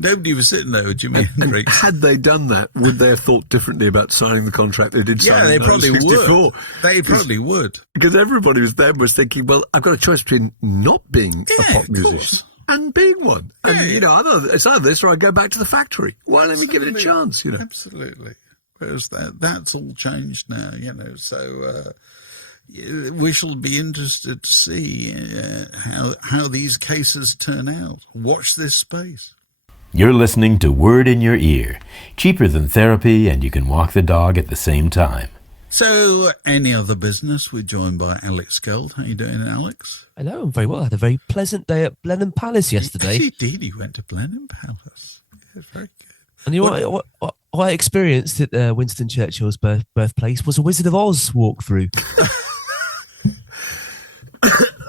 Nobody was sitting there with Jimi Hendrix. And had they done that, would they have thought differently about signing the contract they did sign in 1964? They probably would. Because everybody was thinking, well, I've got a choice between not being a pop musician and being one. And, it's either this or I go back to the factory. Why let me give it a chance, Absolutely. Whereas that's all changed now, so... we shall be interested to see how these cases turn out. Watch this space. You're listening to Word in Your Ear. Cheaper than therapy, and you can walk the dog at the same time. So, any other business? We're joined by Alex Gold. How are you doing, Alex? Hello, I'm very well. I had a very pleasant day at Blenheim Palace yesterday. Yes, you did. You went to Blenheim Palace. Yeah, very good. And you know what I experienced at Winston Churchill's birthplace was a Wizard of Oz walkthrough.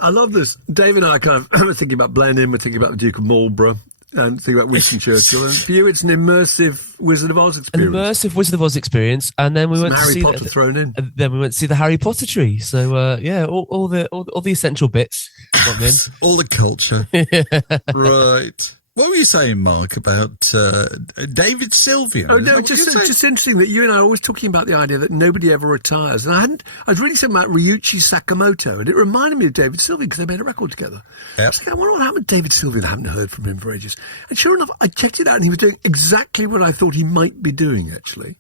I love this. Dave and I we're thinking about Blenheim, we're thinking about the Duke of Marlborough, and thinking about Winston Churchill. And for you, it's an immersive Wizard of Oz experience. An immersive Wizard of Oz experience, and then we went to see Harry Potter thrown in. And then we went to see the Harry Potter tree. So all the essential bits. All the culture. Right. What were you saying, Mark, about David Sylvian? Oh, no, just interesting that you and I are always talking about the idea that nobody ever retires. And I was reading something about Ryuichi Sakamoto, and it reminded me of David Sylvian because they made a record together. Yep. I was thinking, I wonder what happened to David Sylvian. I haven't heard from him for ages. And sure enough, I checked it out, and he was doing exactly what I thought he might be doing, actually.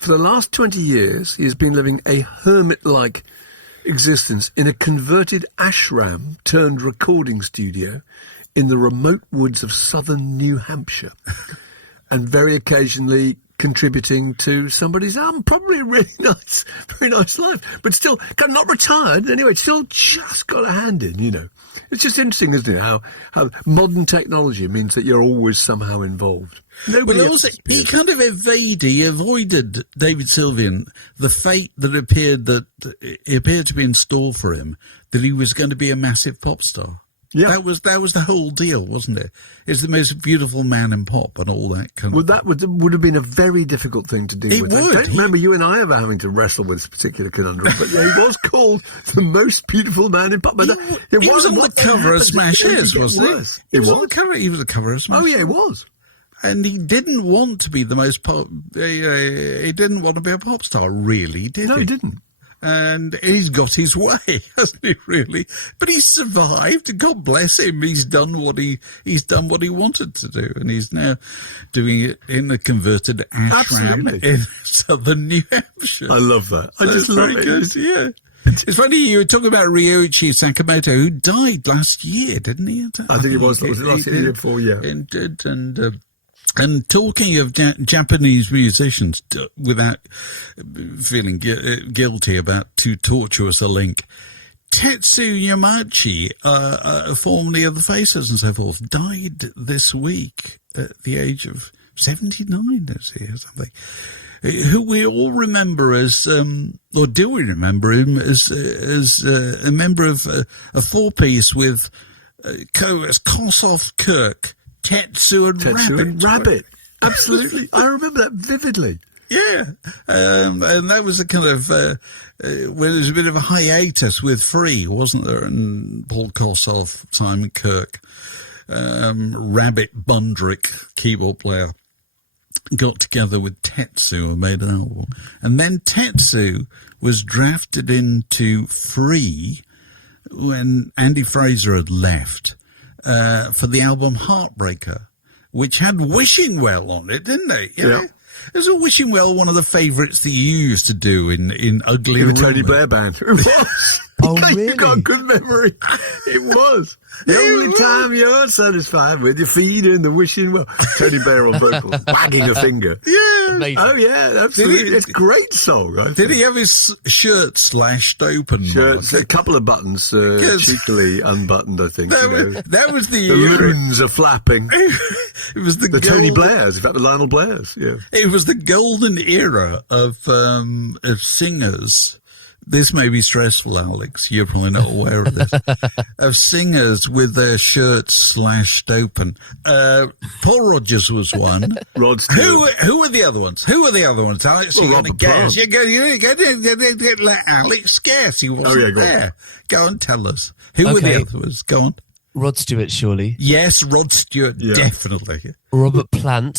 For the last 20 years, he has been living a hermit-like existence in a converted ashram turned recording studio in the remote woods of southern New Hampshire, and very occasionally contributing to somebody's probably a really nice, very nice life, but still not retired anyway. Still just got a hand in, you know. It's just interesting, isn't it? How modern technology means that you're always somehow involved. Nobody Well, also, he kind of avoided David Sylvian, the fate that appeared to be in store for him, that he was going to be a massive pop star. Yeah. That was the whole deal, wasn't it? It's the most beautiful man in pop and all that kind of. That would have been a very difficult thing to deal with. It would. I don't remember you and I ever having to wrestle with this particular conundrum, but he was called the most beautiful man in pop. But He was on the cover of Smash Hits, wasn't he? He was on the cover. He was the cover of Smash. Oh yeah, he was. And he didn't want to be the most pop. He didn't want to be a pop star, really, did he? No, he didn't. And he's got his way, hasn't he? Really, but he's survived. God bless him. He's done what he wanted to do, and he's now doing it in a converted ashram in southern New Hampshire. I love that. I just love it. Good, yeah. It's funny, you were talking about Ryoichi Sakamoto, who died last year, didn't he? I think it was. Was it last year before? Yeah. And talking of Japanese musicians, without feeling guilty about too tortuous a link, Tetsu Yamachi, formerly of the Faces and so forth, died this week at the age of 79, is he, or something? Who we all remember as, or do we remember him as a member of a four-piece with Kossoff, Kirk, Tetsu and Rabbit. Absolutely. I remember that vividly. Yeah. And that was a kind of, when there was a bit of a hiatus with Free, wasn't there? And Paul Kossoff, Simon Kirk, Rabbit Bundrick, keyboard player, got together with Tetsu and made an album. And then Tetsu was drafted into Free when Andy Fraser had left. For the album Heartbreaker, which had Wishing Well on it, didn't they? Yeah. Is a Wishing Well one of the favourites that you used to do in Ugly in the Rumour? Tony Blair band? It was. Oh, really? You've got a good memory. It was. The only time you're satisfied with your feet in the Wishing Well. Tony Blair on vocals, wagging a finger. Yeah. Amazing. Oh, yeah, absolutely. It's a great song. Did he have his shirt slashed open? Shirts, a couple of buttons cheekily unbuttoned, I think. That was the loons are flapping. It was the Tony Blairs, in fact, the Lionel Blairs. Yeah, it was the golden era of singers. This may be stressful, Alex. You're probably not aware of this. Of singers with their shirts slashed open. Paul Rodgers was one. Rod Stewart. Who were the other ones? Alex, you're going to guess. You're going to let Alex guess. He wasn't there. Go and tell us. Who were the other ones? Go on. Rod Stewart, surely. Yes, Rod Stewart, definitely. Robert Plant,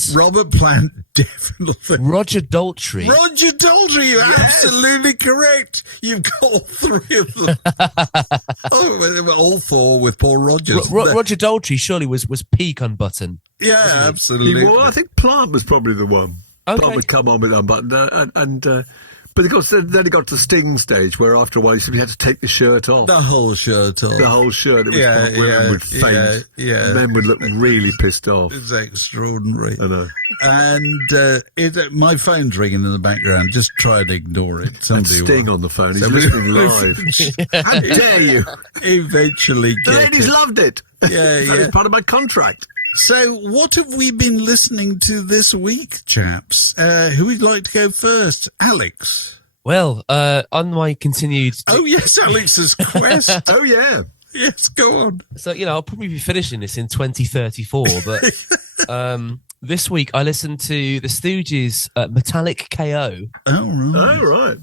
definitely. Roger Daltrey. You're absolutely correct. You've got all three of them. All four with Paul Rodgers. Roger Daltrey surely was peak unbuttoned. Yeah, absolutely. Well, I think Plant was probably the one. Okay. Plant would come on with unbuttoned but of course, then it got to the Sting stage where after a while you had to take the shirt off. The whole shirt off. The whole shirt. It was women would faint. Yeah. Men would look really pissed off. It's extraordinary. I know. And my phone's ringing in the background. Just try and ignore it. And Sting on the phone. He's listening live. How dare you? Eventually the ladies loved it. Yeah. It's part of my contract. So, what have we been listening to this week, chaps? Who would like to go first? Alex? Well, on my continued... Oh, yes, Alex's quest. Oh, yeah. Yes, go on. So, I'll probably be finishing this in 2034, but this week I listened to the Stooges' Metallic KO. Oh, right.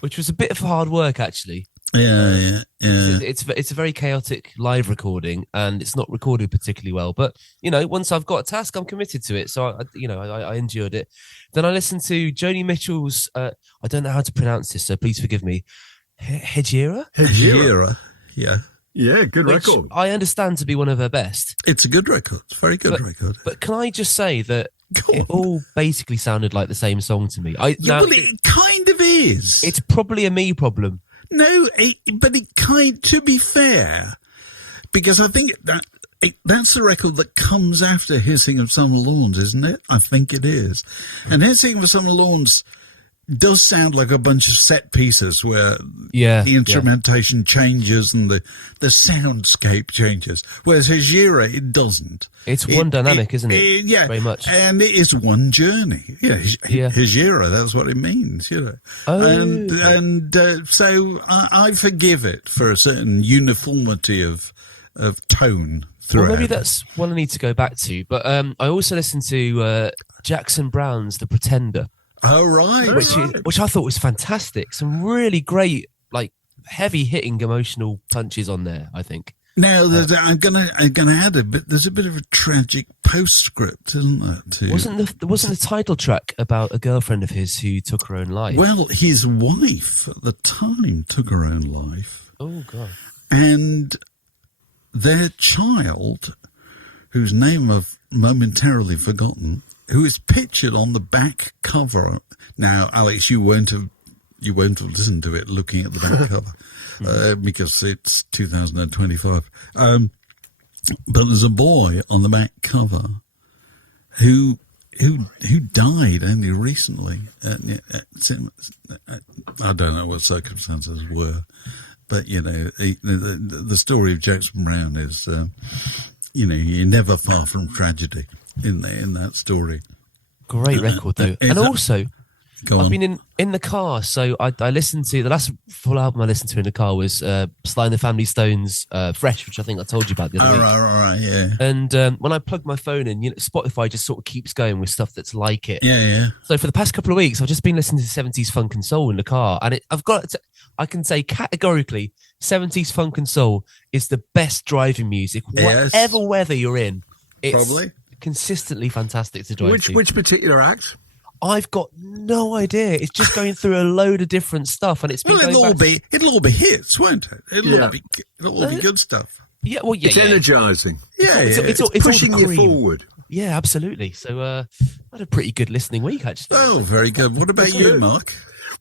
Which was a bit of hard work, actually. Yeah. It's a very chaotic live recording, and it's not recorded particularly well. But once I've got a task, I'm committed to it. So I endured it. Then I listened to Joni Mitchell's. I don't know how to pronounce this, so please forgive me. Hejira. Yeah, good record. I understand to be one of her best. It's a good record. It's a very good record. But can I just say that it all basically sounded like the same song to me? It kind of is. It's probably a me problem. No, but to be fair, because I think that That's the record that comes after Hissing of Summer Lawns, isn't it? I think it is. And Hissing of Summer Lawns does sound like a bunch of set pieces where the instrumentation changes and the soundscape changes. Whereas Hejira, it doesn't. It's one dynamic, isn't it? Yeah. Very much. And it is one journey. Hejira, that's what it means, Oh. So I forgive it for a certain uniformity of tone throughout. Well, maybe that's one I need to go back to. But I also listened to Jackson Browne's The Pretender. Oh, right. Which I thought was fantastic. Some really great, like, heavy-hitting emotional punches on there, I think. Now, I'm gonna add a bit. There's a bit of a tragic postscript, isn't there? Wasn't the title track about a girlfriend of his who took her own life? Well, his wife at the time took her own life. Oh, God. And their child, whose name I've momentarily forgotten, who is pictured on the back cover. Now, Alex, you won't have listened to it looking at the back cover because it's 2025. But there's a boy on the back cover who died only recently. I don't know what circumstances were, but the story of Jackson Browne is, you're never far from tragedy in that story. Great record though, and also I've been in the car, so I listened to the last full album I listened to in the car was Sly and the Family Stone's Fresh, which I think I told you about the other week. Right, yeah. And when I plug my phone in, Spotify just sort of keeps going with stuff that's like it. Yeah. So for the past couple of weeks, I've just been listening to 70s funk and soul in the car, and I can say categorically, 70s funk and soul is the best driving music, whatever weather you're in. It's probably consistently fantastic to drive to. Which particular act? I've got no idea. It's just going through a load of different stuff, and it's been it'll all be hits, won't it? It'll all be good stuff. Yeah, well, yeah, it's energizing. It's pushing all you forward. Yeah, absolutely. So I had a pretty good listening week, actually. Oh, very good. What about you, Mark?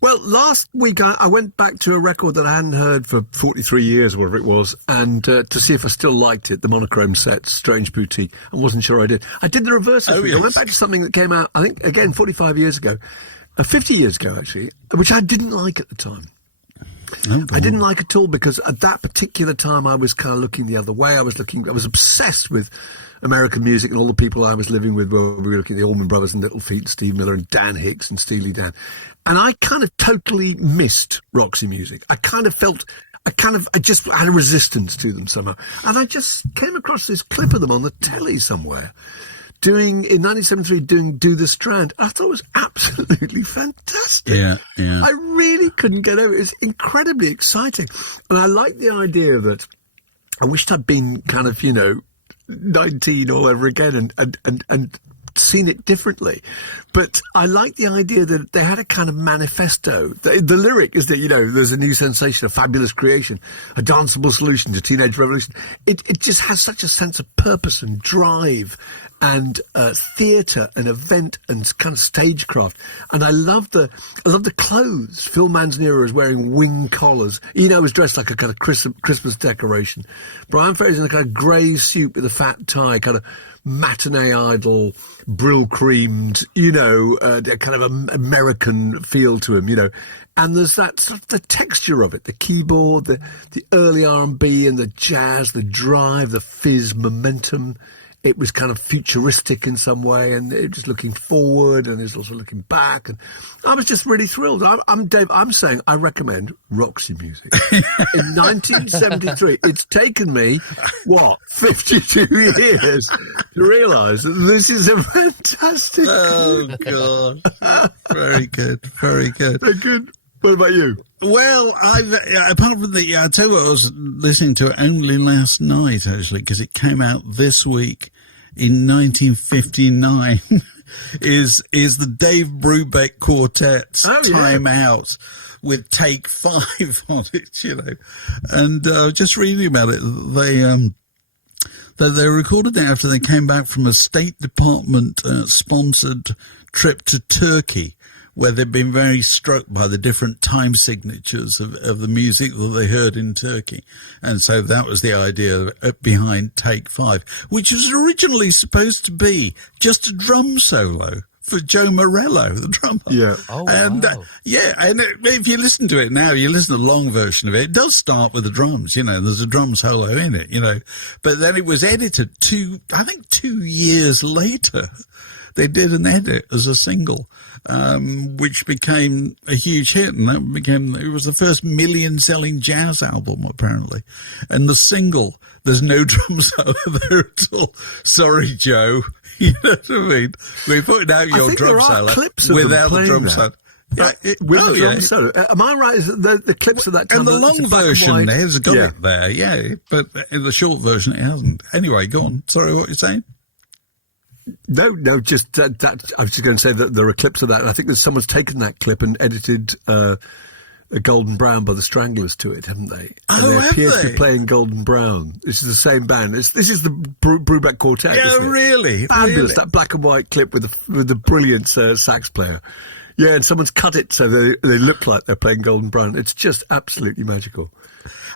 Well, last week I went back to a record that I hadn't heard for 43 years, or whatever it was, and to see if I still liked it, the monochrome set, Strange Boutique. I wasn't sure I did. I did the reverse this week. Yes. I went back to something that came out, I think, again, 45 years ago, 50 years ago, actually, which I didn't like at the time. I didn't like at all because at that particular time I was kind of looking the other way. I was obsessed with American music and all the people I was living with. We were looking at the Allman Brothers and Little Feat and Steve Miller and Dan Hicks and Steely Dan. And I kind of totally missed Roxy music. I just had a resistance to them somehow. And I just came across this clip of them on the telly somewhere in 1973 doing Do the Strand. I thought it was absolutely fantastic. Yeah. I really couldn't get over it. It's incredibly exciting. And I like the idea that I wished I'd been kind of, 19 all over again and seen it differently. But I like the idea that they had a kind of manifesto. The lyric is that, there's a new sensation, a fabulous creation, a danceable solution to teenage revolution. It just has such a sense of purpose and drive and theatre and event and kind of stagecraft. And I love the clothes. Phil Manzanera is wearing wing collars. Eno was dressed like a kind of Christmas decoration. Brian Ferry's in a kind of grey suit with a fat tie, kind of matinee idol, brill creamed, kind of American feel to him, And there's that sort of the texture of it, the keyboard, the early R&B and the jazz, the drive, the fizz, momentum. It was kind of futuristic in some way, and it was looking forward, and it was also looking back. And I was just really thrilled. I'm Dave. I'm saying I recommend Roxy music. In 1973, it's taken me 52 years to realise that this is a fantastic. Oh God! Very good. Very good. Very good. What about you? Well, apart from I tell you what, I was listening to it only last night, actually, because it came out this week in 1959, is the Dave Brubeck Quartet's Time Out with Take 5 on it, And just reading about it, they recorded it after they came back from a State Department sponsored trip to Turkey, where they'd been very struck by the different time signatures of the music that they heard in Turkey. And so that was the idea behind Take 5, which was originally supposed to be just a drum solo for Joe Morello, the drummer. Yeah. Oh, and wow. if you listen to it now, you listen to the long version of it, it does start with the drums, there's a drum solo in it, but then it was edited 2 years later. They did an edit as a single, which became a huge hit, and it was the first million-selling jazz album, apparently. And the single, there's no drum solo there at all. Sorry, Joe. You know what I mean? We're putting out your drum solo without the drum solo. Yeah, with the drum solo. Am I right? Is the clips of that time? And the long version has got it there, yeah. But in the short version, it hasn't. Anyway, go on. Sorry, what you're saying? No, just that. I was just going to say that there are clips of that. And I think that someone's taken that clip and edited a Golden Browne by the Stranglers to it, haven't they? And they appear to be playing Golden Browne. This is the same band. This is the Brubeck Quartet. Yeah, isn't it? really. Fabulous. Really? That black and white clip with the brilliant sax player. Yeah, and someone's cut it so they look like they're playing Golden Browne. It's just absolutely magical.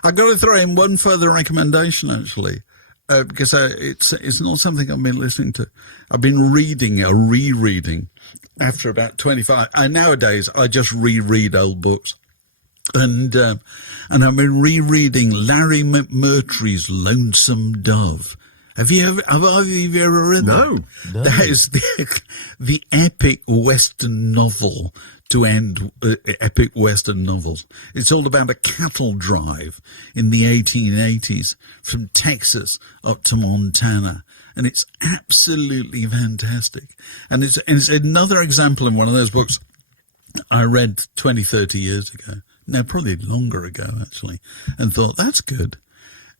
I've got to throw in one further recommendation, actually. Because it's not something I've been listening to. I've been reading or rereading after about 25. And nowadays, I just reread old books. And I've been rereading Larry McMurtry's Lonesome Dove. Have you ever read that? No. That is the epic Western novel to end epic Western novels. It's all about a cattle drive in the 1880s from Texas up to Montana. And it's absolutely fantastic. And it's another example in one of those books I read 20, 30 years ago. No, probably longer ago, actually, and thought, that's good.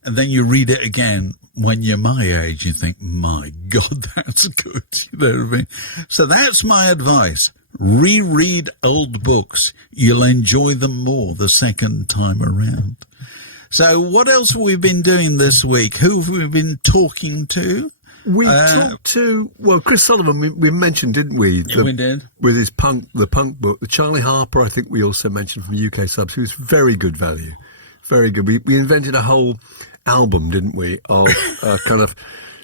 And then you read it again when you're my age, you think, my God, that's good. You know what I mean? So that's my advice. Reread old books. You'll enjoy them more the second time around. So what else have we been doing this week? Who have we been talking to? We talked to, Chris Sullivan, we mentioned, didn't we? We did. With his punk book. The Charlie Harper, I think we also mentioned from UK Subs, who was very good value. Very good. We invented a whole album, didn't we, of kind of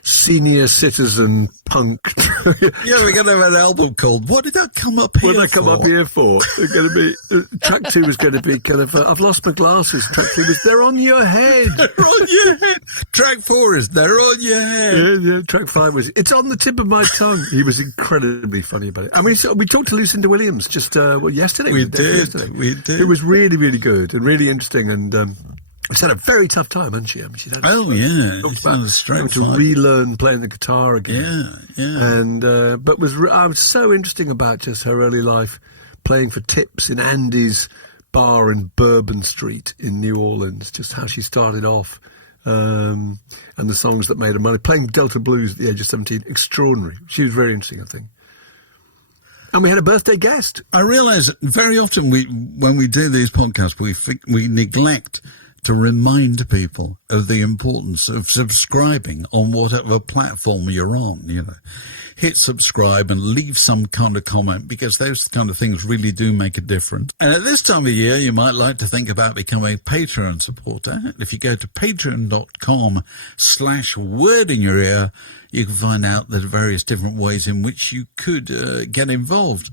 senior citizen punk. Yeah, we're going to have an album called What Did I Come Up Here For? What did I come up here for? It's going to be, track 2 was going to be kind of, I've lost my glasses. Track 3 was, they're on your head. They're on your head. Track 4 is, they're on your head. Yeah. Track 5 was, it's on the tip of my tongue. He was incredibly funny about it. And we talked to Lucinda Williams just, yesterday. We did. It was really, really good and really interesting, and she's had a very tough time, hasn't she? I mean, she's had to relearn playing the guitar again. Yeah. And but I was so interesting about just her early life, playing for tips in Andy's bar in Bourbon Street in New Orleans. Just how she started off, and the songs that made her money. Playing Delta Blues at the age of 17, extraordinary. She was very interesting, I think. And we had a birthday guest. I realise very often when we do these podcasts, we neglect to remind people of the importance of subscribing on whatever platform you're on. Hit subscribe and leave some kind of comment, because those kind of things really do make a difference. And at this time of year, you might like to think about becoming a Patreon supporter. If you go to patreon.com/wordinyour-ear, you can find out the various different ways in which you could get involved.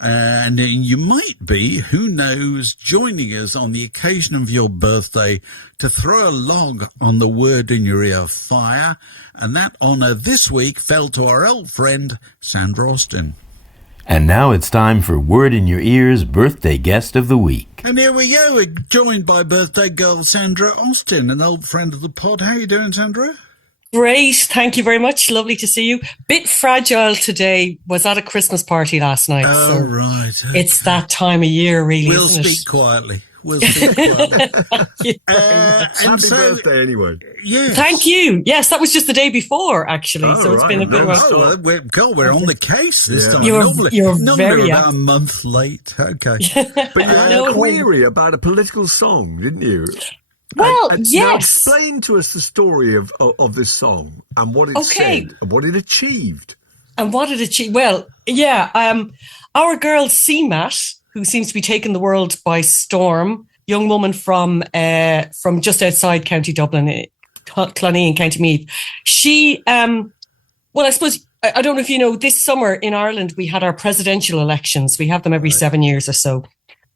And you might be, who knows, joining us on the occasion of your birthday to throw a log on the Word in Your Ear fire. And that honour this week fell to our old friend, Sandra Austin. And now it's time for Word in Your Ear's Birthday Guest of the Week. And here we go. We're joined by birthday girl Sandra Austin, an old friend of the pod. How are you doing, Sandra? Great. Thank you very much. Lovely to see you. Bit fragile today. Was at a Christmas party last night. Oh, so right. Okay. It's that time of year, really. We'll isn't speak quietly. Happy birthday, anyway. Yeah. Thank you. Yes, that was just the day before, actually. Oh, so it's been a bit of a... we're on the case this time. You're normally very about a month late. Okay. But you had a query about a political song, didn't you? Well, Now yes. explain to us the story of this song and what it said and what it achieved. And what it achieved? Well, yeah. our girl CMAT, who seems to be taking the world by storm, young woman from just outside County Dublin, Clonee in County Meath. She, well, I suppose, I don't know if you know, this summer in Ireland, we had our presidential elections. We have them every 7 years or so.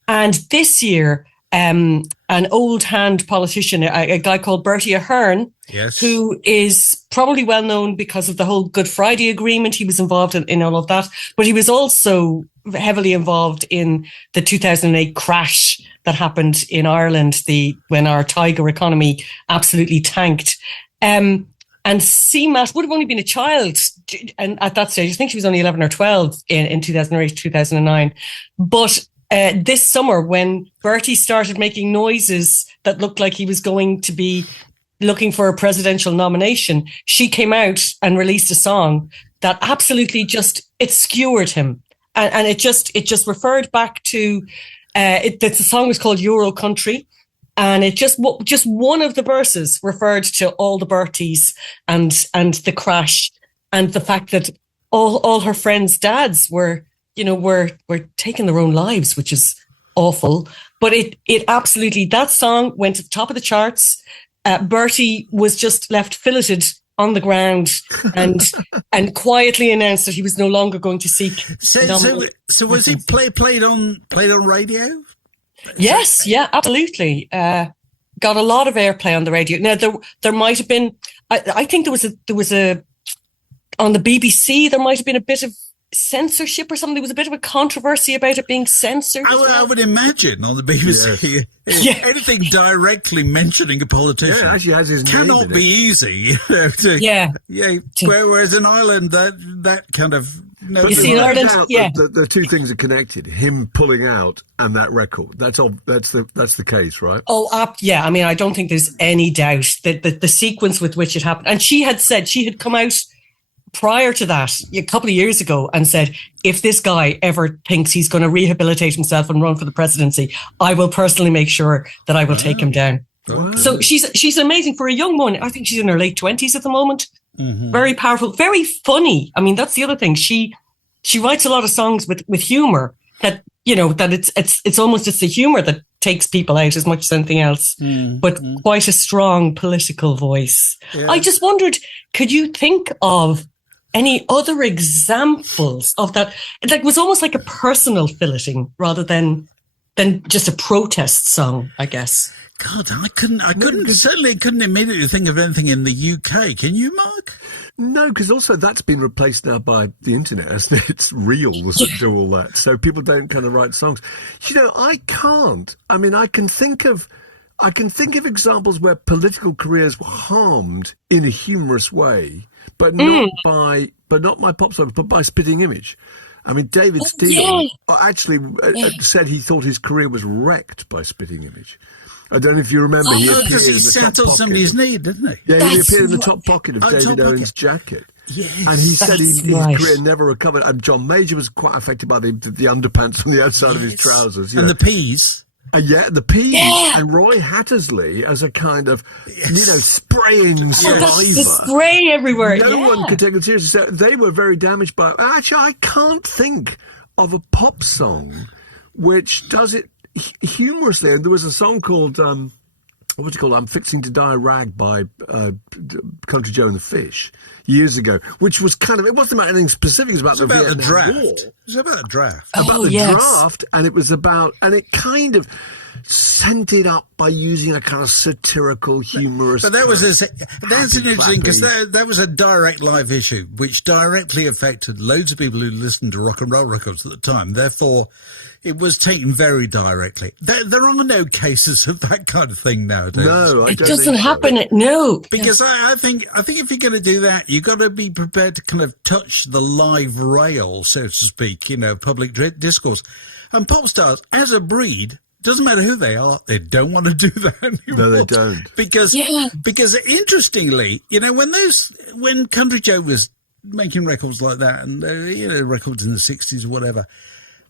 And this year, an old hand politician, a guy called Bertie Ahern, yes, who is probably well known because of the whole Good Friday Agreement. He was involved in all of that, but he was also heavily involved in the 2008 crash that happened in Ireland, when our tiger economy absolutely tanked. And CMAT would have only been a child, and at that stage, I think she was only 11 or 12 in 2008, 2009. But this summer, when Bertie started making noises that looked like he was going to be looking for a presidential nomination, she came out and released a song that absolutely it skewered him. And it just referred back to, the song was called Euro Country. And it just one of the verses referred to all the Berties and the crash and the fact that all her friends' dads were taking their own lives, which is awful. But it absolutely, that song went to the top of the charts. Bertie was just left filleted on the ground and quietly announced that he was no longer going to seek. So was he played on radio? Yes, yeah, absolutely. Got a lot of airplay on the radio. Now there might have been, I think there was a on the BBC there might have been a bit of censorship or something. There was a bit of a controversy about it being censored. I would imagine on the BBC, yes. Anything directly mentioning a politician actually has his cannot name in be it. easy. Whereas in Ireland, that kind of. No, you see, in Ireland, the two things are connected. Him pulling out and that record. That's the case, right? Oh, yeah. I mean, I don't think there's any doubt that the sequence with which it happened. And she had come out prior to that a couple of years ago and said, if this guy ever thinks he's going to rehabilitate himself and run for the presidency, I will personally make sure that I will take him down. Wow. So she's amazing for a young woman. I think she's in her late 20s at the moment. Mm-hmm. Very powerful, very funny. I mean, that's the other thing. She writes a lot of songs with humor that, that it's almost the humor that takes people out as much as anything else, but quite a strong political voice. Yeah. I just wondered, could you think of any other examples of that? It was almost like a personal filleting rather than just a protest song, I guess. God, I couldn't immediately think of anything in the UK. Can you, Mark? No, because also that's been replaced now by the internet, hasn't it? It's reels that do all that. So people don't kind of write songs. I can't. I mean, I can think of examples where political careers were harmed in a humorous way, but not by pop songs, but by Spitting Image. I mean, David Steele actually said he thought his career was wrecked by Spitting Image. I don't know if you remember. Because he sat on somebody's knee, didn't he? Yeah, he appeared in the top pocket of David Ahern's jacket. Yes. And he said his career never recovered. And John Major was quite affected by the underpants on the outside of his trousers. And the peas. The peas. Yeah. And Roy Hattersley as a kind of, spraying survivor. The spray everywhere. No one could take it seriously. So they were very damaged by it. Actually, I can't think of a pop song which does it humorously. And there was a song called what's it called? I'm Fixing to Die a Rag by Country Joe and the Fish years ago, which was kind of, it wasn't about anything specific. It was about the draft. War. It was about a draft. About the draft, and it was about, and it kind of scented up by using a kind of satirical, humorous. But that's interesting because that was a direct live issue, which directly affected loads of people who listened to rock and roll records at the time. Therefore, it was taken very directly. There are no cases of that kind of thing nowadays. No, it doesn't happen. No, because I think if you're going to do that, you've got to be prepared to kind of touch the live rail, so to speak. Public discourse, and pop stars as a breed. Doesn't matter who they are, they don't want to do that anymore. No, they don't. Because interestingly, when Country Joe was making records like that, and records in the 60s or whatever,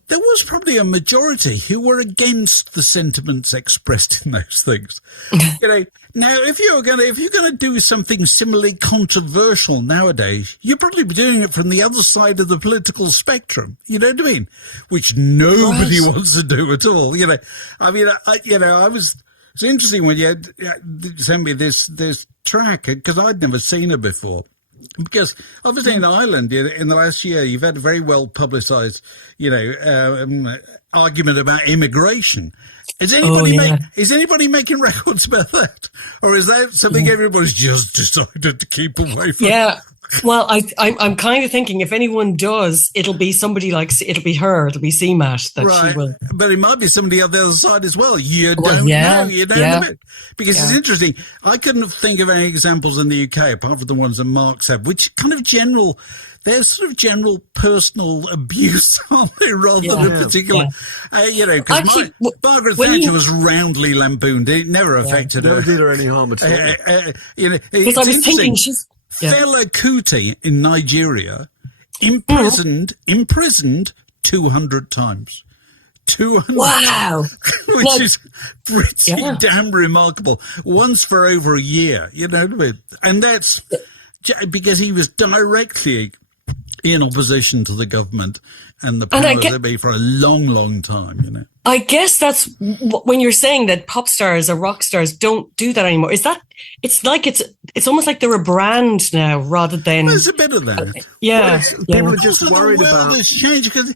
there was probably a majority who were against the sentiments expressed in those things. Now, if you're gonna do something similarly controversial nowadays, you'll probably be doing it from the other side of the political spectrum. You know what I mean? Which nobody wants to do at all. It's interesting when you sent me this track, because I'd never seen it before. Because obviously in Ireland, in the last year, you've had a very well publicised, argument about immigration. Is anybody making records about that, or is that something everybody's just decided to keep away from? Yeah. Well, I'm kind of thinking if anyone does, it'll be somebody it'll be CMAT that she will. But it might be somebody on the other side as well. You don't know. You don't know. Because it's interesting. I couldn't think of any examples in the UK apart from the ones that Mark's had, which kind of they're sort of general personal abuse, aren't they, rather than a particular, because Margaret Thatcher was roundly lampooned. It never affected her. Never did her any harm at all. Because I was thinking Fela KutI in Nigeria, imprisoned 200 times. 200 Wow. Which is pretty damn remarkable. Once for over a year, you know what I mean? And that's because he was directly in opposition to the government and the powers that be for a long, long time, you know. I guess that's when you're saying that pop stars or rock stars don't do that anymore. Is that it's almost like they're a brand now rather than. There's a bit of that. People are just worried about. The world has changed because.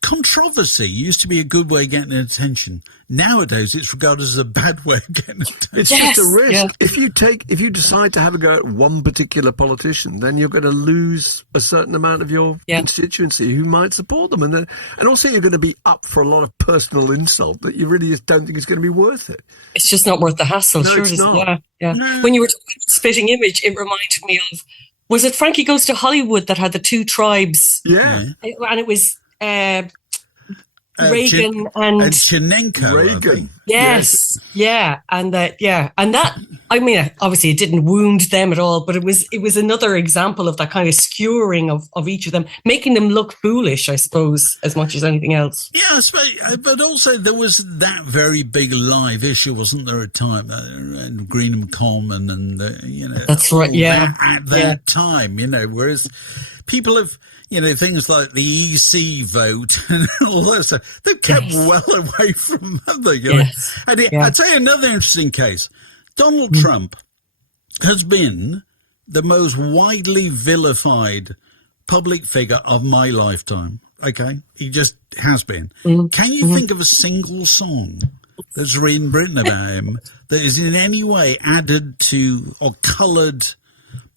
Controversy used to be a good way of getting attention. Nowadays, it's regarded as a bad way of getting attention. It's just a risk. Yeah. If you decide to have a go at one particular politician, then you're going to lose a certain amount of your constituency who might support them, and also you're going to be up for a lot of personal insult that you really just don't think is going to be worth it. It's just not worth the hassle. No, sure, it's not. Yeah. No. When you were talking about Spitting Image, it reminded me of. Was it Frankie Goes to Hollywood that had the two tribes? Yeah. And it was Reagan and Chinenko. Reagan. Yes. Yeah. And that, I mean, obviously it didn't wound them at all, but it was another example of that kind of skewering of each of them, making them look foolish, I suppose, as much as anything else. Yeah, but also there was that very big live issue, wasn't there, at time, Greenham Common and, That's right, at that time, whereas people have, things like the EC vote and all that stuff, they've kept well away from them. Yes. And I'll tell you another interesting case. Donald Trump has been the most widely vilified public figure of my lifetime. Okay? He just has been. Can you think of a single song that's written about him that is in any way added to or coloured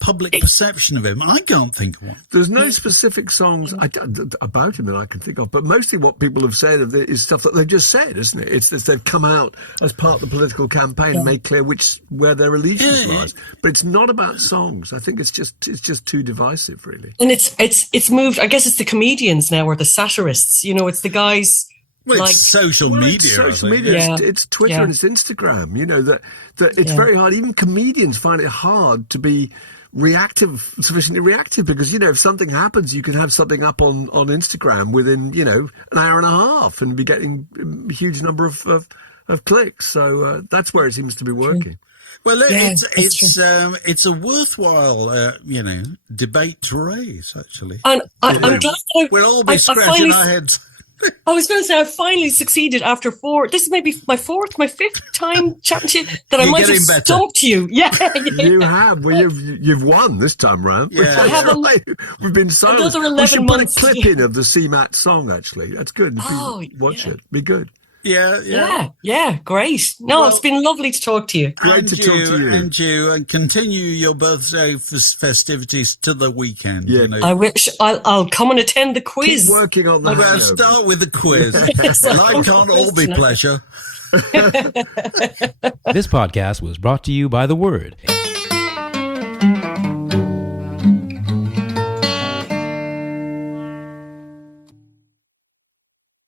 public perception of him? I can't think of one. There's no specific songs about him that I can think of, but mostly what people have said of it is stuff that they've just said, isn't it? It's they've come out as part of the political campaign and made clear where their allegiance lies. But it's not about songs. I think it's just too divisive, really. And it's moved. I guess it's the comedians now or the satirists. It's the guys. Well, it's social media. It's social media. It's Twitter and it's Instagram. That it's very hard. Even comedians find it hard to be sufficiently reactive, because if something happens, you can have something up on Instagram within an hour and a half and be getting a huge number of clicks. So that's where it seems to be working. Well, it's a worthwhile debate to raise, actually. And I'm glad we'll all be scratching our heads. I was going to say I finally succeeded after this is maybe my fifth time chatting to you that I might have stumped you. Yeah. You have. Well, you've won this time round. Yeah. We've been silent. Another 11 months. Put a clip in of the CMAT song, actually. That's good. Watch it. Be good. Yeah, great. No, it's been lovely to talk to you. Great to talk to you. And continue your birthday festivities to the weekend. Yeah. I wish I'll come and attend the quiz. Keep working on that. Well, start with the quiz. Life can't all be pleasure. This podcast was brought to you by The Word.